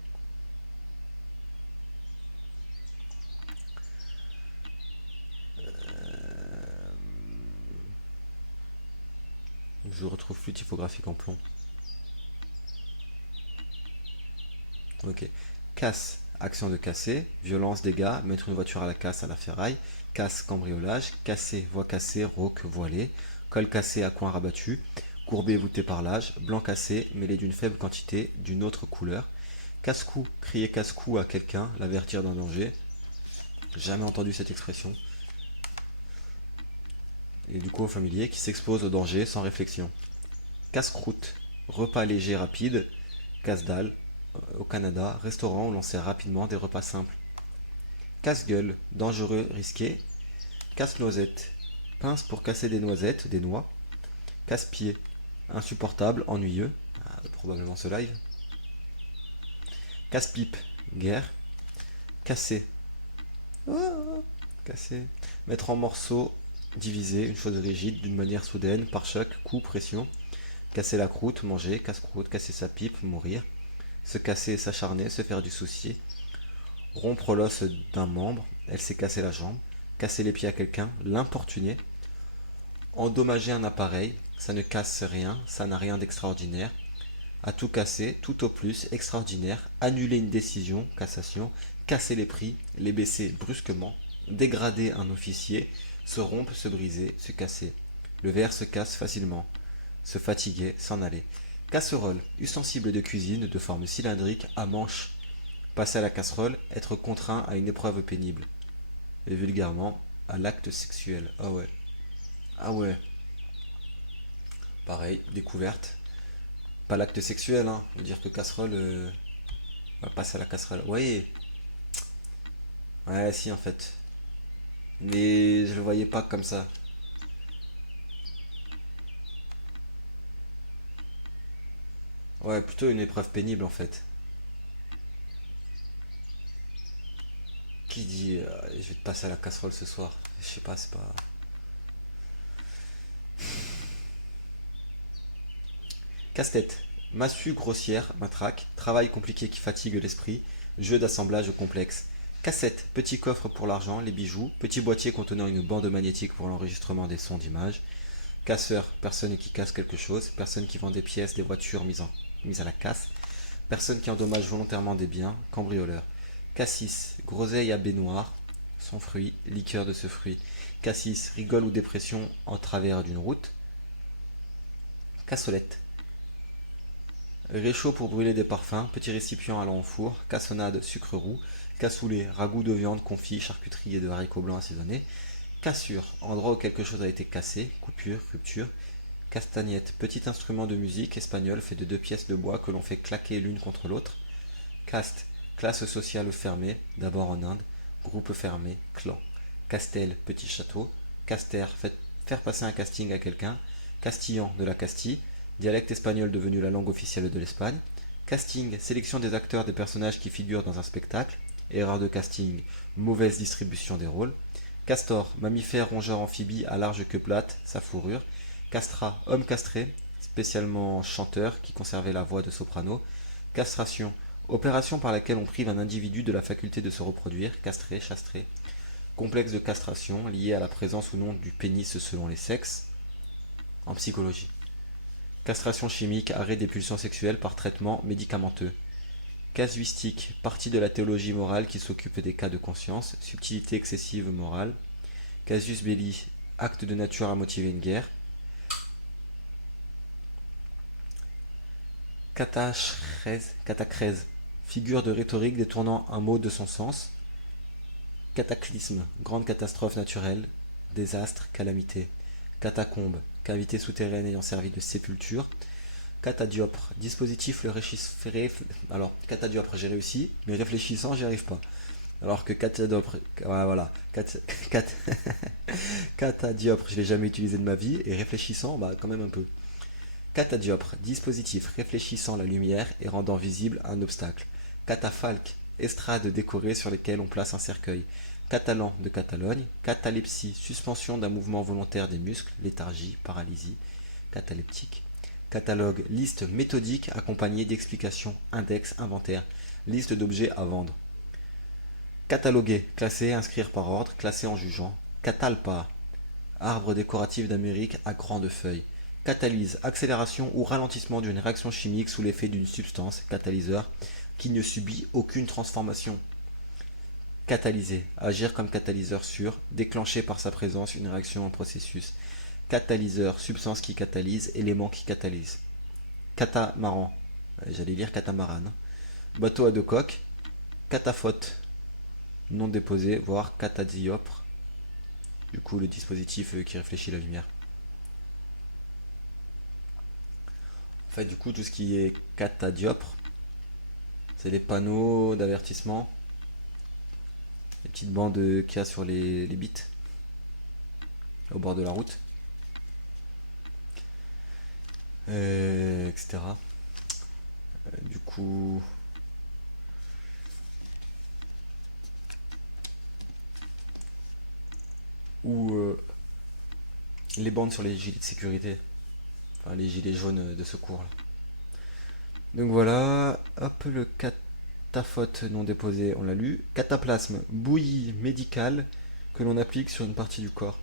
Je retrouve plus typographique en plomb. Ok. Casse, action de casser. Violence, dégâts, mettre une voiture à la casse à la ferraille. Casse, cambriolage. Casser, voie cassée, rauque, voilée. Col cassé à coin rabattu. Courbé, voûté par l'âge. Blanc cassé, mêlé d'une faible quantité, d'une autre couleur. Casse-cou, crier casse-cou à quelqu'un, l'avertir d'un danger. Jamais entendu cette expression. Et du coup au familier qui s'expose au danger sans réflexion. Casse-croûte, repas léger rapide. Casse-dalle, au Canada, restaurant où l'on sert rapidement des repas simples. Casse-gueule, dangereux, risqué. Casse-noisette, pince pour casser des noisettes, des noix. Casse-pied, insupportable, ennuyeux. Ah, probablement ce live. Casse-pipe, guerre. Casser. Oh, casser. Mettre en morceaux, diviser, une chose rigide, d'une manière soudaine, par choc, coup, pression. Casser la croûte, manger, casse-croûte, casser sa pipe, mourir. Se casser, s'acharner, se faire du souci. Rompre l'os d'un membre, elle s'est cassé la jambe. Casser les pieds à quelqu'un, l'importuner. Endommager un appareil, ça ne casse rien, ça n'a rien d'extraordinaire. À tout casser, tout au plus, extraordinaire. Annuler une décision, cassation. Casser les prix, les baisser brusquement. Dégrader un officier, se rompre, se briser, se casser. Le verre se casse facilement. Se fatiguer, s'en aller. Casserole, ustensile de cuisine de forme cylindrique à manche. Passer à la casserole, être contraint à une épreuve pénible. Et vulgairement, à l'acte sexuel. Ah ouais. Ah ouais. Pareil, découverte. Pas l'acte sexuel, hein. Veut dire que casserole, on va passer à la casserole. Ouais. Ouais, si, en fait. Mais je le voyais pas comme ça. Ouais, plutôt une épreuve pénible, en fait. Qui dit je vais te passer à la casserole ce soir? Je sais pas, c'est pas. Casse-tête. Massue grossière, matraque. Travail compliqué qui fatigue l'esprit. Jeu d'assemblage complexe. Cassette. Petit coffre pour l'argent, les bijoux. Petit boîtier contenant une bande magnétique pour l'enregistrement des sons d'images. Casseur. Personne qui casse quelque chose. Personne qui vend des pièces, des voitures mises à la casse. Personne qui endommage volontairement des biens. Cambrioleur. Cassis. Groseille à baignoire. Son fruit. Liqueur de ce fruit. Cassis. Rigole ou dépression en travers d'une route. Cassolette. Réchaud pour brûler des parfums, petit récipient allant au four, cassonade, sucre roux, cassoulet, ragoût de viande, confit, charcuterie et de haricots blancs assaisonnés, cassure, endroit où quelque chose a été cassé, coupure, rupture, castagnette, petit instrument de musique espagnol fait de deux pièces de bois que l'on fait claquer l'une contre l'autre, caste, classe sociale fermée, d'abord en Inde, groupe fermé, clan, castel, petit château, caster, faire passer un casting à quelqu'un, castillan de la Castille, dialecte espagnol devenu la langue officielle de l'Espagne, casting, sélection des acteurs des personnages qui figurent dans un spectacle, erreur de casting, mauvaise distribution des rôles, castor, mammifère rongeur amphibie à large queue plate, sa fourrure, castra, homme castré, spécialement chanteur qui conservait la voix de soprano, castration, opération par laquelle on prive un individu de la faculté de se reproduire, castré, chastré, complexe de castration lié à la présence ou non du pénis selon les sexes, en psychologie. Castration chimique, arrêt des pulsions sexuelles par traitement médicamenteux. Casuistique, partie de la théologie morale qui s'occupe des cas de conscience, subtilité excessive morale. Casus belli, acte de nature à motiver une guerre. Catacrèse, figure de rhétorique détournant un mot de son sens. Cataclysme, grande catastrophe naturelle, désastre, calamité. Catacombe, cavité souterraine ayant servi de sépulture. Catadiopre, dispositif le alors, catadiopre, j'ai réussi, mais réfléchissant, j'y arrive pas. Alors que catadiopre, ouais, voilà, catadiopre, je l'ai jamais utilisé de ma vie, et réfléchissant, bah quand même un peu. Catadiopre, dispositif réfléchissant la lumière et rendant visible un obstacle. Catafalque, estrade décorée sur lesquelles on place un cercueil. Catalan de Catalogne. Catalepsie, suspension d'un mouvement volontaire des muscles, léthargie, paralysie, cataleptique. Catalogue, liste méthodique accompagnée d'explications, index, inventaire, liste d'objets à vendre. Cataloguer, classer, inscrire par ordre, classer en jugeant. Catalpa, arbre décoratif d'Amérique à grandes feuilles. Catalyse, accélération ou ralentissement d'une réaction chimique sous l'effet d'une substance, catalyseur, qui ne subit aucune transformation. Catalyser, agir comme catalyseur sûr, déclencher par sa présence une réaction en processus. Catalyseur, substance qui catalyse, élément qui catalyse. Catamaran, j'allais lire catamaran. Bateau à deux coques. Cataphote, non déposé, voire catadiopre. Du coup, le dispositif qui réfléchit la lumière. En fait, du coup, tout ce qui est catadiopre, c'est les panneaux d'avertissement, les petites bandes qu'il y a sur les bits au bord de la route, etc. Du coup, ou les bandes sur les gilets de sécurité, enfin les gilets jaunes de secours. Là. Donc voilà, hop, le cataphote non déposé, on l'a lu. Cataplasme, bouillie médicale que l'on applique sur une partie du corps.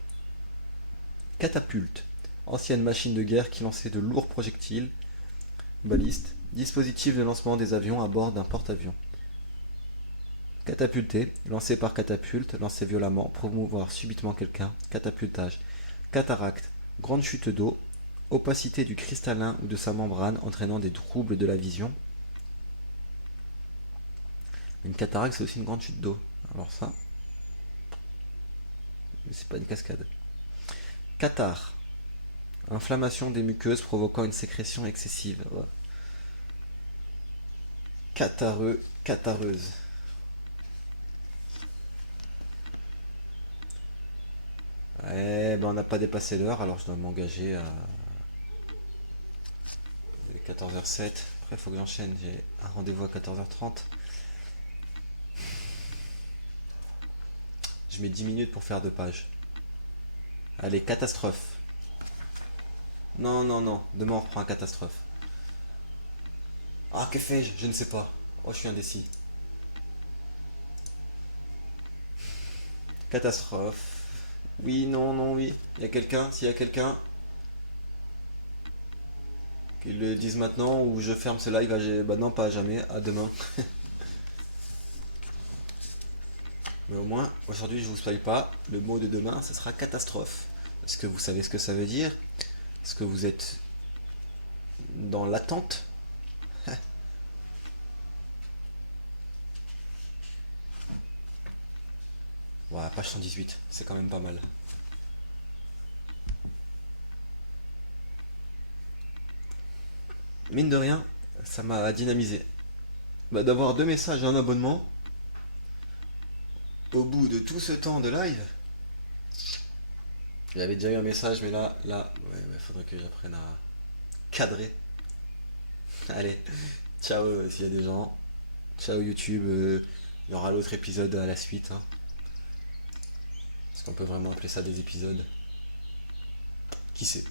Catapulte, ancienne machine de guerre qui lançait de lourds projectiles, balistes, dispositif de lancement des avions à bord d'un porte-avions. Catapulter, lancé par catapulte, lancer violemment, promouvoir subitement quelqu'un, catapultage. Cataracte, grande chute d'eau, opacité du cristallin ou de sa membrane entraînant des troubles de la vision. Une cataracte, c'est aussi une grande chute d'eau. Alors ça, c'est pas une cascade. Cathare, inflammation des muqueuses provoquant une sécrétion excessive. Ouais. Cathareux, cathareuse. Eh ben on n'a pas dépassé l'heure, alors je dois m'engager à 14h07. Après, il faut que j'enchaîne. J'ai un rendez-vous à 14h30. Je mets 10 minutes pour faire 2 pages. Allez, catastrophe. Non, non, non. Demain, on reprend un catastrophe. Ah, que fais-je? Je ne sais pas. Oh, je suis indécis. Catastrophe. Oui, non, non, oui. Il y a quelqu'un? S'il y a quelqu'un, qu'ils le dise maintenant ou je ferme ce live. Bah non, pas à jamais. À demain. Mais au moins, aujourd'hui, je vous spoil pas. Le mot de demain, ce sera catastrophe. Est-ce que vous savez ce que ça veut dire? Est-ce que vous êtes dans l'attente? Ouais, page 118, c'est quand même pas mal. Mine de rien, ça m'a dynamisé. Bah, d'avoir 2 messages et un abonnement, au bout de tout ce temps de live, j'avais déjà eu un message, mais là, ouais, faudrait que j'apprenne à cadrer. Allez, ciao s'il y a des gens. Ciao YouTube, il y aura l'autre épisode à la suite. Hein. Est-ce qu'on peut vraiment appeler ça des épisodes? Qui sait?